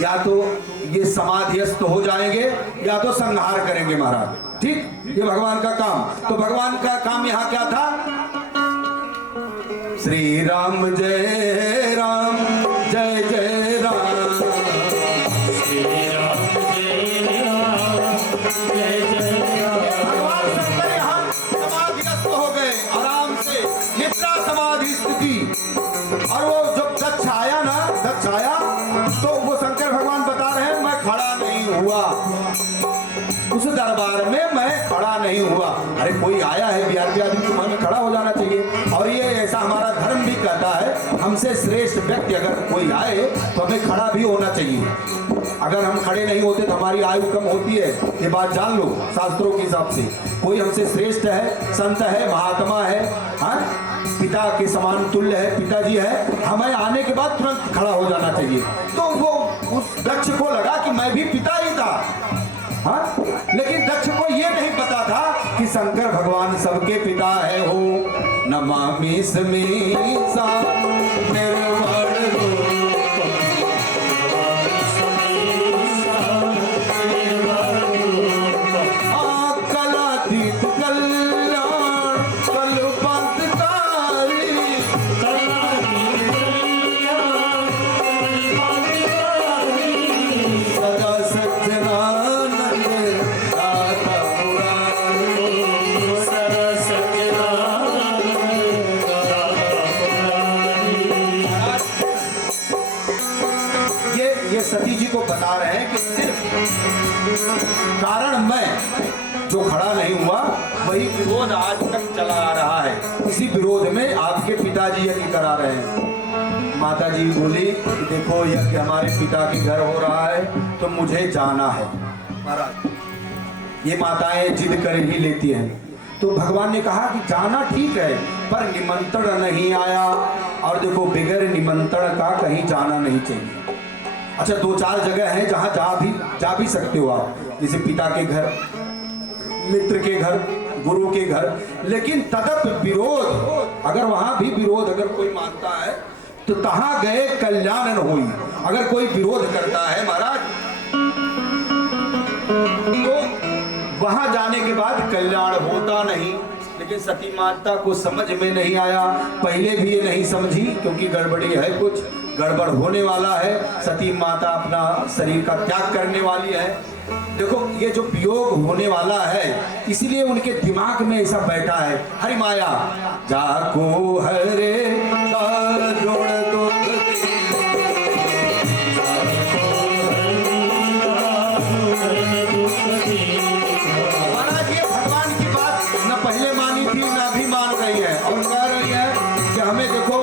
या तो ये समाधिस्थ हो जाएंगे, या तो संहार करेंगे महाराज। ठीक, ये भगवान का काम। तो भगवान का काम यहाँ क्या था? श्री राम जय राम जय जय राम, श्री राम जय राम जय जय राम। भगवान शंकर यहाँ समाधिस्थ हो गए आराम से, निद्रा समाधि स्थिति। और वो जब दक्ष आया ना, दक्ष आया तो वो शंकर भगवान बता रहे हैं मैं खड़ा नहीं हुआ उस दरबार में, मैं खड़ा नहीं हुआ। अरे कोई आया है वीआईपी आदमी तो हमें खड़ा हो जाना चाहिए। और ये ऐसा हमारा धर्म भी कहता है, हमसे श्रेष्ठ व्यक्ति अगर कोई आए तो हमें खड़ा भी होना चाहिए। अगर हम खड़े नहीं होते तो हमारी आयु कम होती है, ये बात जान लो शास्त्रों के हिसाब से। कोई हमसे श्रेष्ठ है, संत है, महात्मा है, हाँ, पिता के समान तुल्य है, पिताजी है, हमें आने के बाद तुरंत खड़ा हो जाना चाहिए। तो वो उस दक्ष को लगा कि मैं भी पिता ही था। हाँ, लेकिन दक्ष को ये नहीं पता था कि शंकर भगवान सबके पिता है। हो नमामि स्मीसा निर्मल रूप ये सती जी को बता रहे हैं कि सिर्फ कारण मैं जो खड़ा नहीं हुआ वही विरोध आज तक चला आ रहा है। इसी विरोध में आपके पिताजी यज्ञ करा रहे हैं। माता जी बोली कि देखो यज्ञ हमारे पिता के घर हो रहा है तो मुझे जाना है। महाराज ये माताएं जिद कर ही लेती हैं। तो भगवान ने कहा कि जाना ठीक है पर निमंत्रण नहीं आया, और देखो बिगैर निमंत्रण का कहीं जाना नहीं चाहिए। अच्छा 2-4 जगह हैं जहाँ जा भी सकते हो आप, जैसे पिता के घर, मित्र के घर, गुरु के घर, लेकिन तदप विरोध, अगर वहां भी विरोध अगर कोई मानता है तो तहां गए कल्याण न होई। अगर कोई विरोध करता है महाराज तो वहां जाने के बाद कल्याण होता नहीं। लेकिन सती माता को समझ में नहीं आया, पहले भी ये नहीं समझी क्योंकि गड़बड़ी है, कुछ गड़बड़ होने वाला है। सती माता अपना शरीर का त्याग करने वाली है। देखो ये जो वियोग होने वाला है इसलिए उनके दिमाग में ऐसा बैठा है। हरि माया जाको हरे जोड़ दो महाराज, ये भगवान की बात न पहले मानी थी न अभी मान रही है, और कह रही है कि हमें देखो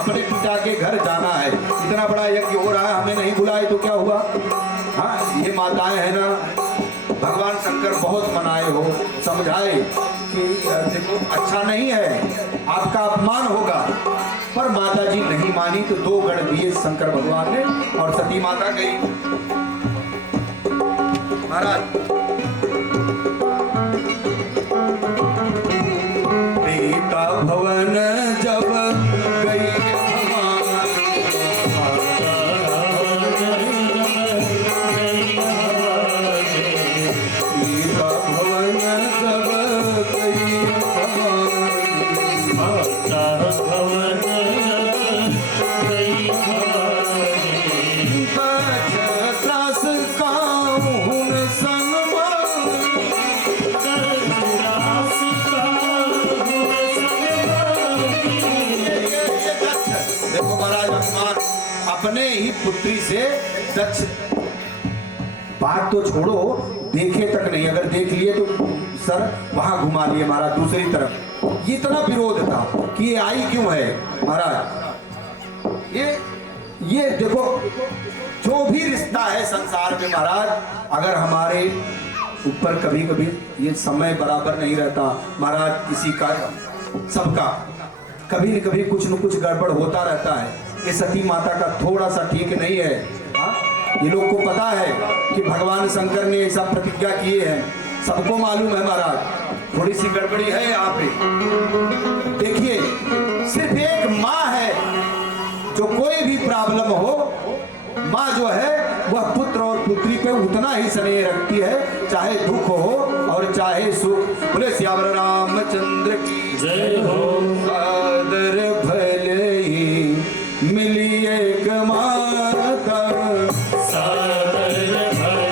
अपने पिता के घर जाना है, इतना बड़ा यज्ञ हो रहा है, हमें नहीं बुलाए तो क्या हुआ। हाँ ये माताएं हैं ना, भगवान शंकर बहुत मनाए हो, समझाए कि देखो अच्छा नहीं है, आपका अपमान होगा, पर माता जी नहीं मानी तो 2 गण दिए शंकर भगवान ने और सती माता गई। महाराज पिता भवन जब गई अपने ही पुत्री से दक्ष, बात तो छोड़ो देखे तक नहीं, अगर देख लिए तो सर वहां घुमा लिए महाराज दूसरी तरफ। ये इतना विरोध था कि ये आई क्यों है महाराज। ये देखो जो भी रिश्ता है संसार में महाराज, अगर हमारे ऊपर कभी कभी ये समय बराबर नहीं रहता महाराज, किसी का सबका कभी न कभी कुछ न कुछ गड़बड़ होता रहता है। ये सती माता का थोड़ा सा ठीक नहीं है। ये लोग को पता है कि भगवान शंकर ने ऐसा प्रतिज्ञा किए हैं, सबको मालूम है महाराज, थोड़ी सी गड़बड़ी है यहाँ पे। देखिए सिर्फ एक माँ है जो कोई भी प्रॉब्लम हो, माँ जो है वह पुत्र और पुत्री पे उतना ही स्नेह रखती है, चाहे दुख हो और चाहे सुख। बोले श्याम रामचंद्र की जय हो। सादर भले ही मिली एक माता, सादर भले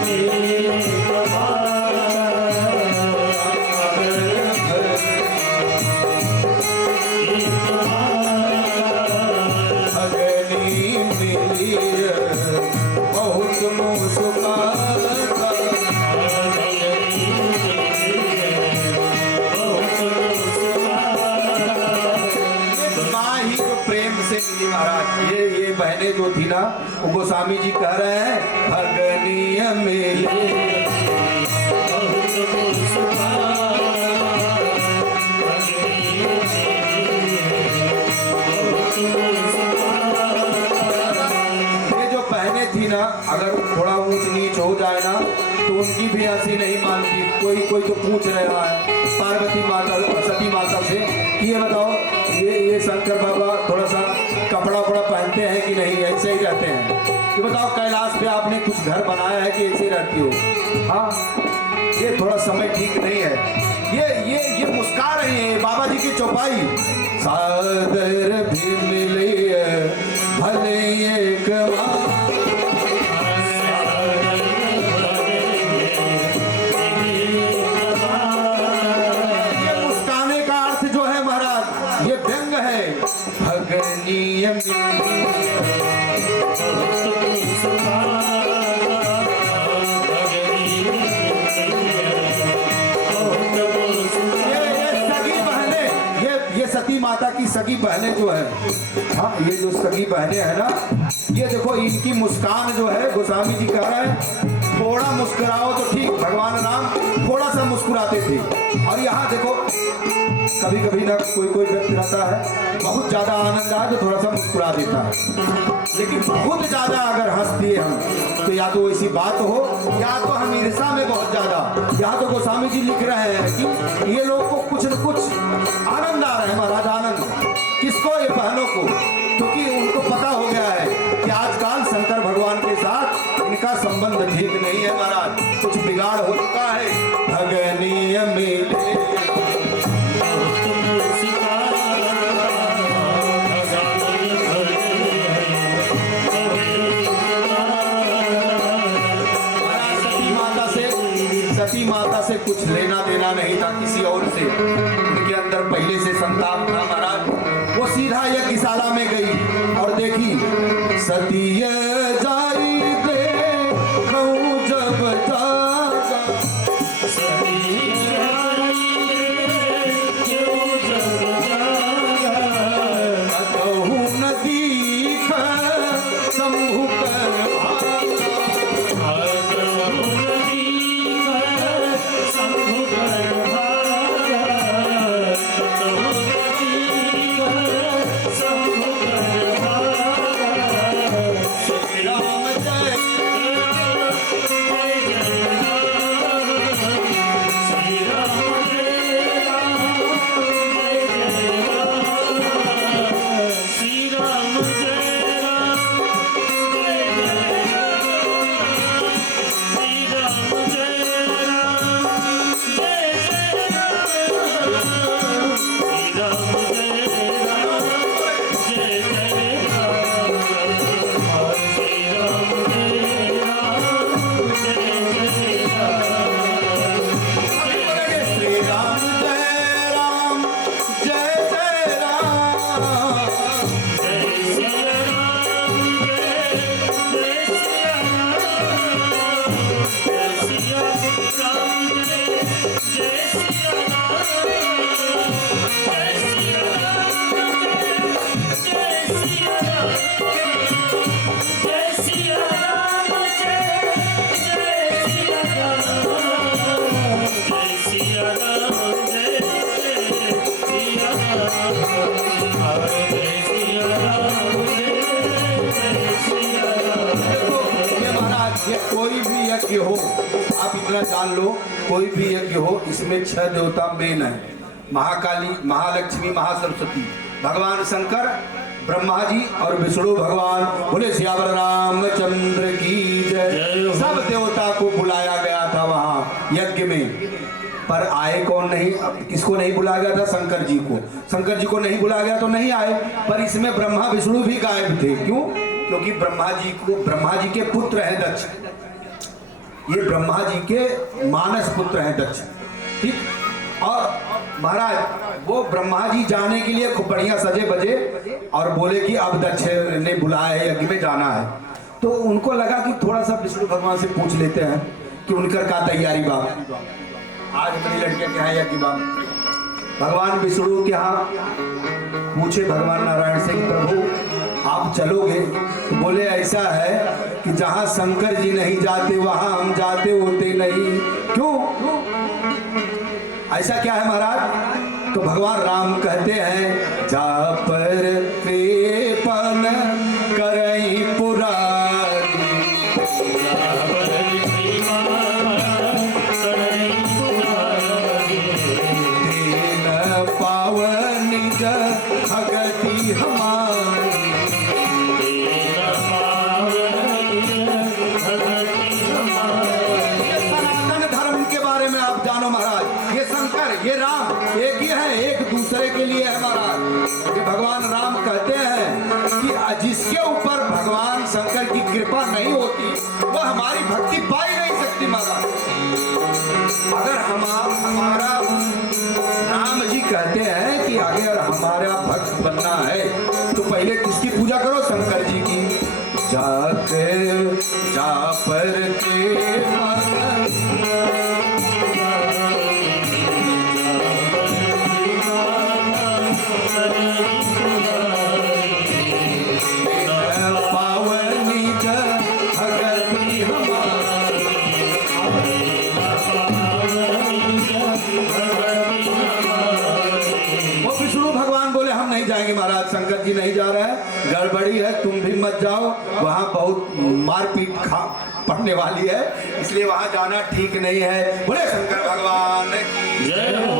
मिली एक भगनी मिली बहुत मुस्काता। महाराज ये बहनें जो थी ना, वो गोस्वामी जी कह रहे हैं भगनीय मिले ये जो बहनें थी ना, अगर थोड़ा ऊंच नीच हो जाए ना तो उनकी भी हंसी नहीं मानती। कोई तो पूछ रहा है पार्वती माता सती माता से कि ये बताओ ये शंकर बाबा थोड़ा सा कपड़ा वपड़ा पहनते हैं कि नहीं, ऐसे ही रहते हैं। ये बताओ कैलाश पे आपने कुछ घर बनाया है कि ऐसे रहती हो। हाँ ये थोड़ा समय ठीक नहीं है। ये मुस्का रही है बाबा जी की चौपाई। सादर भी मिले भले एक भगनीय सगी बहनें जो है, हाँ ये जो सगी बहनें हैं ना, ये देखो इनकी मुस्कान जो है, गोस्वामी जी कह रहे हैं थोड़ा मुस्कुराओ तो ठीक, भगवान राम थोड़ा सा मुस्कुराते थे। और यहाँ देखो कभी कभी ना कोई कोई व्यक्ति रहता है बहुत ज्यादा आनंद आए तो थोड़ा सा मुस्कुरा देता है, लेकिन बहुत ज्यादा अगर हंस दिए हम तो या तो ऐसी बात हो या तो हम ईर्षा में बहुत ज्यादा। यहाँ तो गोस्वामी जी लिख रहे हैं कि ये लोग को कुछ न कुछ आनंद आ रहा है महाराज, आनंद किसको, ये बहनों को, क्योंकि उनको पता हो गया है कि आजकल शंकर भगवान के साथ इनका संबंध ठीक नहीं है महाराज, कुछ बिगाड़ हो चुका है। भगनीय मिले सती माता से कुछ लेना देना नहीं था किसी और से, उनके अंदर पहले से संताप था महाराज। वो सीधा यज्ञशाला में गई और देखी सती जाई दे कहूँ जब जागा, सती जाई क्यों जब जागा, कहूँ न दीख शंभु कर कोई भी यज्ञ हो, आप इतना जान लो, कोई भी यज्ञ हो इसमें 6 देवता मेन है, महाकाली, महालक्ष्मी, महासरस्वती, भगवान शंकर, ब्रह्मा जी और विष्णु भगवान। बोले सियावर रामचंद्र की जय। सब देवता को बुलाया गया था वहाँ यज्ञ में, पर आए कौन नहीं, किसको नहीं बुलाया गया था, शंकर जी को। शंकर जी को नहीं बुलाया गया तो नहीं आए, पर इसमें ब्रह्मा विष्णु भी गायब थे। क्यों? क्योंकि ब्रह्मा जी के पुत्र हैं दक्ष, ये ब्रह्मा जी के मानस पुत्र हैं दक्ष, ठीक। और महाराज वो ब्रह्मा जी जाने के लिए खूब बढ़िया सजे बजे और बोले कि अब दक्ष ने बुलाया है, यज्ञ में जाना है। तो उनको लगा कि थोड़ा सा विष्णु भगवान से पूछ लेते हैं कि उनकर का तैयारी बा, आज अपनी लड़कियां क्या है यज्ञ बा। भगवान विष्णु के यहाँ पूछे भगवान नारायण से कि प्रभु आप चलोगे? तो बोले ऐसा है कि जहाँ शंकर जी नहीं जाते वहाँ हम जाते होते नहीं। क्यों? ऐसा क्या है महाराज? तो भगवान राम कहते हैं जा पर कृपन करई पुरारी, दीन पावन भगति हमारी। ये राम एक ही है, एक दूसरे के लिए है महाराज। ये भगवान राम कहते हैं कि जिसके ऊपर भगवान शंकर की कृपा नहीं होती वो हमारी भक्ति पा ही नहीं सकती महाराज। अगर हमारा राम जी कहते हैं कि अगर हमारा भक्त बनना है तो पहले किसकी पूजा करो? शंकर जी की। जाके जा पर के मन तुम भी मत जाओ, वहाँ बहुत मारपीट पड़ने वाली है, इसलिए वहाँ जाना ठीक नहीं है। बोले शंकर भगवान की जय हो।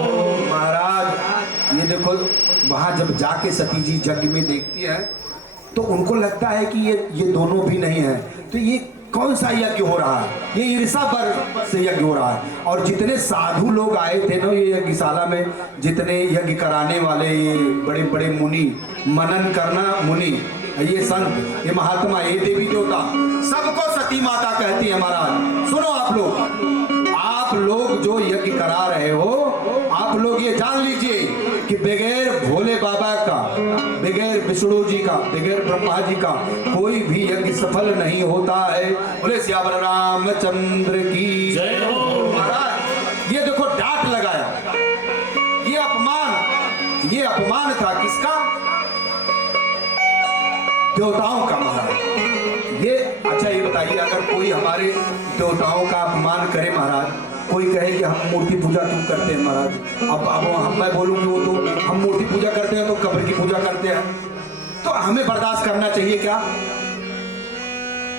महाराज ये देखो, वहाँ जब जाके सती जी यज्ञ में देखती है तो उनको लगता है कि ये दोनों भी नहीं है, तो ये कौन सा यज्ञ हो रहा है, ये ईर्षा पर से यज्ञ हो रहा है। और जितने साधु लोग आए थे ना ये यज्ञशाला में, जितने यज्ञ कराने वाले ये बड़े बड़े मुनि, मनन करना मुनि, ये संत, ये महात्मा, ये देवी देवता, सबको सती माता कहती है। महाराज सुनो, आप लोग जो यज्ञ करा रहे हो, आप लोग ये जान लीजिए कि बगैर भोले बाबा का, बगैर विष्णु जी का, बगैर ब्रह्मा जी का कोई भी यज्ञ सफल नहीं होता है। बोले सियावर रामचंद्र की जय हो। महाराज ये देखो डांट लगाया, ये अपमान था किसका? देवताओं का। महाराज ये अच्छा ये बताइए, अगर कोई हमारे देवताओं का अपमान करे महाराज, कोई कहे कि हम मूर्ति पूजा क्यों करते हैं महाराज, अब मैं बोलूं कि वो तो हम मूर्ति पूजा करते हैं तो कब्र की पूजा करते हैं, तो हमें बर्दाश्त करना चाहिए क्या?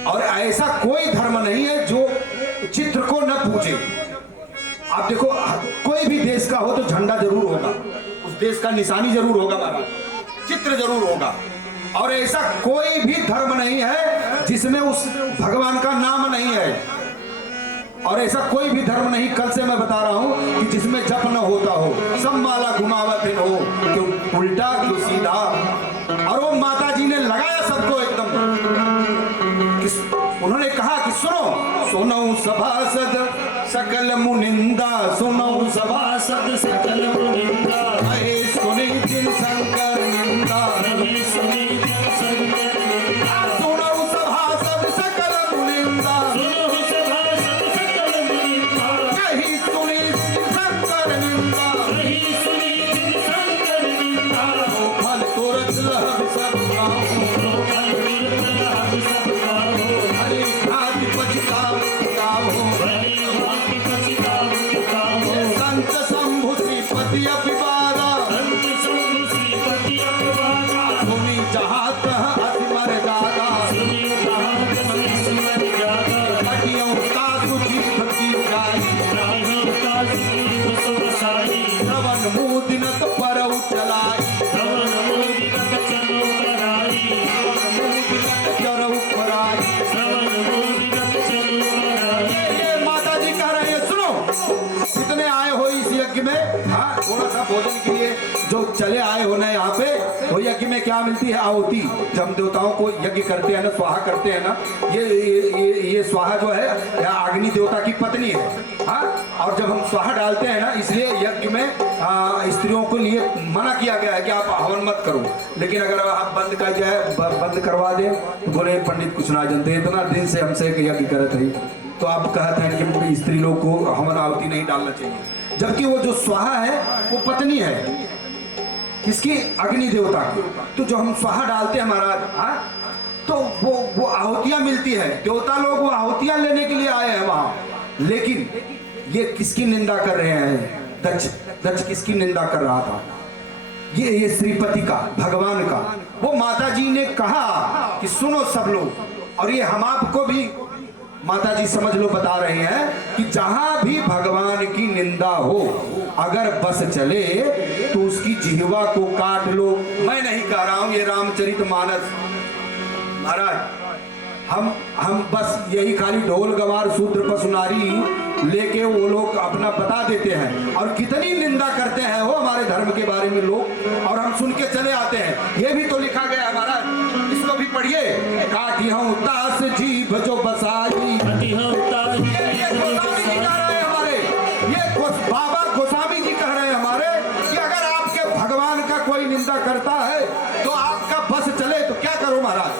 और ऐसा कोई धर्म नहीं है जो चित्र को न पूजे। आप देखो, कोई भी देश का हो तो झंडा जरूर होगा, उस देश का निशानी जरूर होगा महाराज, चित्र जरूर होगा। और ऐसा कोई भी धर्म नहीं है जिसमें उस भगवान का नाम नहीं है, और ऐसा कोई भी धर्म नहीं, कल से मैं बता रहा हूं, कि जिसमें जप न होता हो, सब माला घुमावत हो, क्यों उल्टा क्यों सीधा। और वो माता जी ने लगाया सबको एकदम, उन्होंने कहा कि सुनो, सुनो सभासद सकल मुनिंदा, सुनो सभासद सकल मुनिंदा, अहे सुनी जिन शंकर निंदा, रवि सुनी जन संकर निंदा। सुनो सभासद सकल मुनिंदा, सुनो सभासद सकल मुनिंदा, कहीं सुनी जिन शंकर निंदा, रवि सुनी जन संकर निंदा। फल तोरत लहब सब गाँव, लोकल वीर लाभ सब गाहो, हरे घाट पछताओ गाओ, भले भांति पछताओ गाहो। संत शंभु श्रीपति अपिवारा, संत शंभु श्रीपति अपवादा, सुनी जहाँ तह अति मर्यादा, सुनी कहाँ कसी सुमन जादा। कटियों का सुची भक्ति गाई, राही का सुजीव सुरसाई, श्रवण मुदिनत परउ चलाई, धवन मोदिनत चलो कराई, मुदिनत चरउ पराई। श्रवण मोदिनत चलो कराई। ये माता जी कह रहे हैं, सुनो, कितने आए हो इस यज्ञ में, हाँ थोड़ा सा भोजन के लिए जो चले आए हो ना यहाँ पे, वो यज्ञ में क्या मिलती है? आहुति। जब हम देवताओं को यज्ञ करते हैं ना, स्वाहा करते हैं ना, ये स्वाहा जो है यहाँ अग्नि देवता की पत्नी है, हाँ। और जब हम स्वाहा डालते हैं ना, इसलिए यज्ञ में स्त्रियों को लिए मना किया गया है कि आप हवन मत करो। लेकिन अगर आप बंद कर जाए, बंद करवा दें, तो बोले पंडित कुछ ना जानते, इतना दिन से हमसे यज्ञ करते हैं, तो आप कहते हैं कि स्त्री लोग को हवन आहुति नहीं डालना चाहिए, जबकि वो जो स्वाहा है वो पत्नी है किसकी? अग्नि देवता की। तो जो हम स्वाहा डालते हैं महाराज, हाँ, तो वो आहुतियां मिलती है, देवता लोग वो आहुतियां लेने के लिए आए हैं वहां। लेकिन ये किसकी निंदा कर रहे हैं? दक्ष किसकी निंदा कर रहा था? ये श्रीपति का, भगवान का। वो माता जी ने कहा कि सुनो सब लोग, और ये हम आपको भी माता जी समझ लो बता रहे हैं कि जहां भी भगवान की निंदा हो, अगर बस चले तो उसकी जिह्वा को काट लो। मैं नहीं कह रहा हूं, ये रामचरितमानस महाराज, हम बस यही खाली ढोल गवार शूद्र पशुनारी लेके वो लोग अपना बता देते हैं, और कितनी निंदा करते हैं वो हमारे धर्म के बारे में लोग, और हम सुन के चले आते हैं। ये भी तो लिखा गया है महाराज, इसको भी पढ़िए। काटी हूं तास जीभ जो बसाई, अति होता ही ये गोस्वामी जी कह रहे हैं हमारे, बाबा गोस्वामी जी कह रहे हैं हमारे कि अगर आपके भगवान का कोई निंदा करता है तो आपका बस चले तो क्या करो महाराज?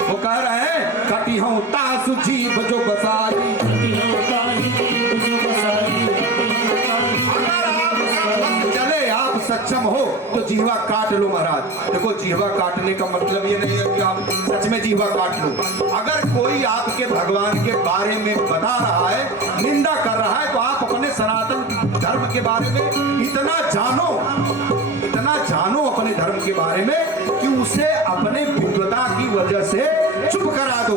वो कह रहे हैं कटी हूं तास जीभ जो बसाई, अति होता ही जो बसाई, अगर आपका बस चले, आप सक्षम हो तो जीवा काट लो महाराज। देखो, जीवा काटने का मतलब ये नहीं है कि आप सच में जीवा काट लो। अगर कोई आपके भगवान के बारे में बता रहा है, निंदा कर रहा है, तो आप अपने सनातन धर्म के बारे में इतना जानो अपने धर्म के बारे में कि उसे अपने विद्वता की वजह से चुप करा दो,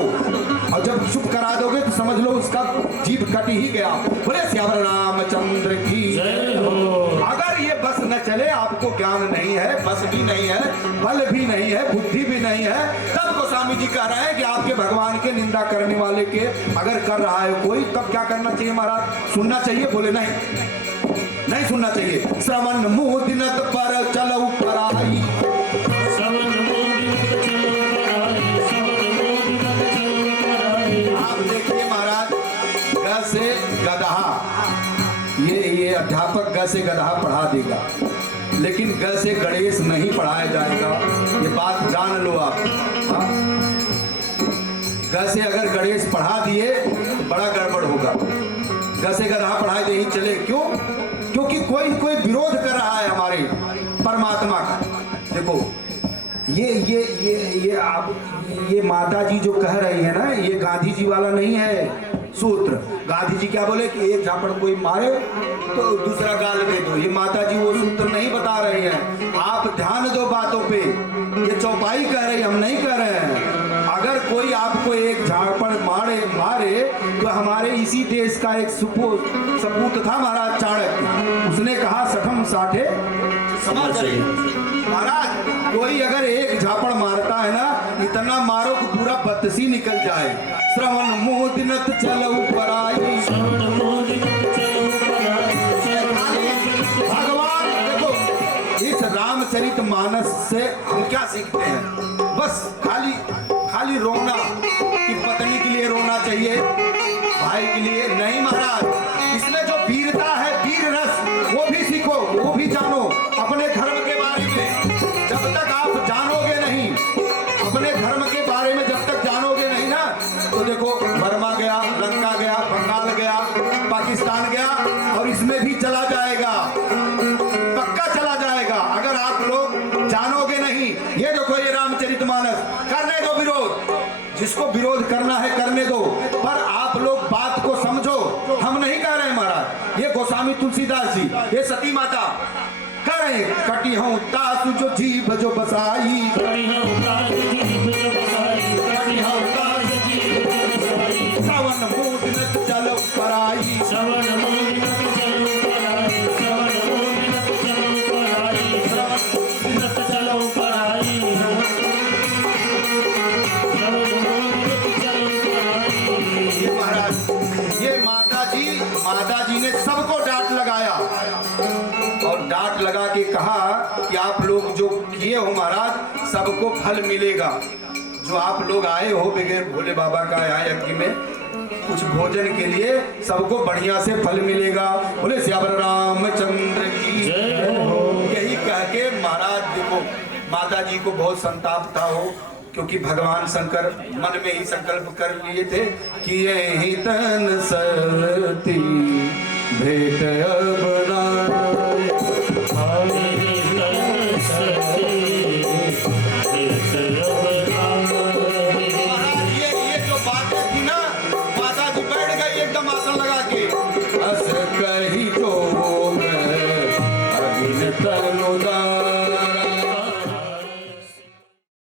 और जब चुप करा दोगे तो समझ लो उसका जीभ कट ही गया। बोले श्यावर रामचंद्र की जय हो। अगर ये बस न चले, आपको ज्ञान नहीं है, बस भी नहीं है, बल भी नहीं है, बुद्धि भी नहीं है, तब गोस्वामी जी कह रहे हैं कि आपके भगवान के निंदा करने वाले के अगर कर रहा है कोई, तब क्या करना चाहिए महाराज? सुनना चाहिए? बोले नहीं, नहीं सुनना चाहिए। श्रवण मुदिनत पर चलो पराई, श्रवण मुदिनत चलो पराई, श्रवण मुदिनत चलो पराई। आप देखिए महाराज, ग से गदहा, ये अध्यापक ग से गदहा पढ़ा देगा, लेकिन ग से गणेश नहीं पढ़ाया जाएगा, ये बात जान लो आप। हाँ? ग से अगर गणेश पढ़ा दिए बड़ा गड़बड़ होगा, ग से गदहा पढ़ाए दे ही चले। क्यों? क्योंकि कोई विरोध कर रहा है हमारे परमात्मा का। देखो ये आप ये माता जी जो कह रही है ना, ये गांधी जी वाला नहीं है सूत्र। गांधी जी क्या बोले कि एक झापड़ कोई मारे तो दूसरा गाल में दो, ये माता जी वो सूत्र नहीं बता रही हैं। आप ध्यान दो बातों पे, ये चौपाई कह रही, हम नहीं कह रहे हैं। अगर कोई आपको एक झापड़ मारे तो हमारे इसी देश का एक सपूत था महाराज चाणक्य, उसने कहा सठम साठे समा चले। महाराज कोई अगर एक झापड़ मारता है ना, इतना मारो कि पूरा बत्सी निकल जाए। श्रवण मोदिनत चलो पराई, श्रवण मुदिनत चलो पराई, श्रवण मुदिनत। भगवान देखो, इस रामचरित मानस से हम क्या सीखते हैं? बस खाली रोना, कि पत्नी के लिए रोना चाहिए, भाई के लिए नहीं महाराज। इसमें जो वीरता है, वीर रस, वो भी सीखो, वो भी जानो अपने धर्म के बारे में। जब तक आप जानोगे नहीं अपने धर्म के बारे में, जब तक जानोगे नहीं ना, तो देखो बर्मा गया, लंका गया, बंगाल गया, पाकिस्तान गया, और इसमें भी चला जाएगा, पक्का चला जाएगा, अगर आप लोग जानोगे नहीं। ये देखो ये रामचरितमानस, करने दो विरोध, जिसको विरोध करना है करने दो, पर आप लोग बात को समझो। हम नहीं कह रहे हैं महाराज, ये गोस्वामी तुलसीदास जी, ये सती माता कह रहे हैं, कटी हूं तासु जो जीभ जो बसाई, कटी हूं तासु जीभ जो बसाई, कटी हूं तासु जीभ जो बसाई। श्रवण मुदिनत चलो पराई, श्रवण मुदिनत चलो पराई, श्रवण मुदिनत चलो पराई, श्रवण मुदिनत चलो पराई, श्रवण मुदिनत चलो पराई। ये महाराज, ये माता जी ने सबको डांट लगाया, और डांट लगा के कहा कि आप लोग जो किए हो महाराज, सबको फल मिलेगा। जो आप लोग आए हो बगैर भोले बाबा का यहाँ यज्ञ में कुछ भोजन के लिए, सबको बढ़िया से फल मिलेगा। बोले श्यावर रामचंद्र की जय हो। यही कह के महाराज देखो, माता जी को बहुत संताप था हो, क्योंकि भगवान शंकर मन में ही संकल्प कर लिए थे कि यही तन सरती भेंट अब ना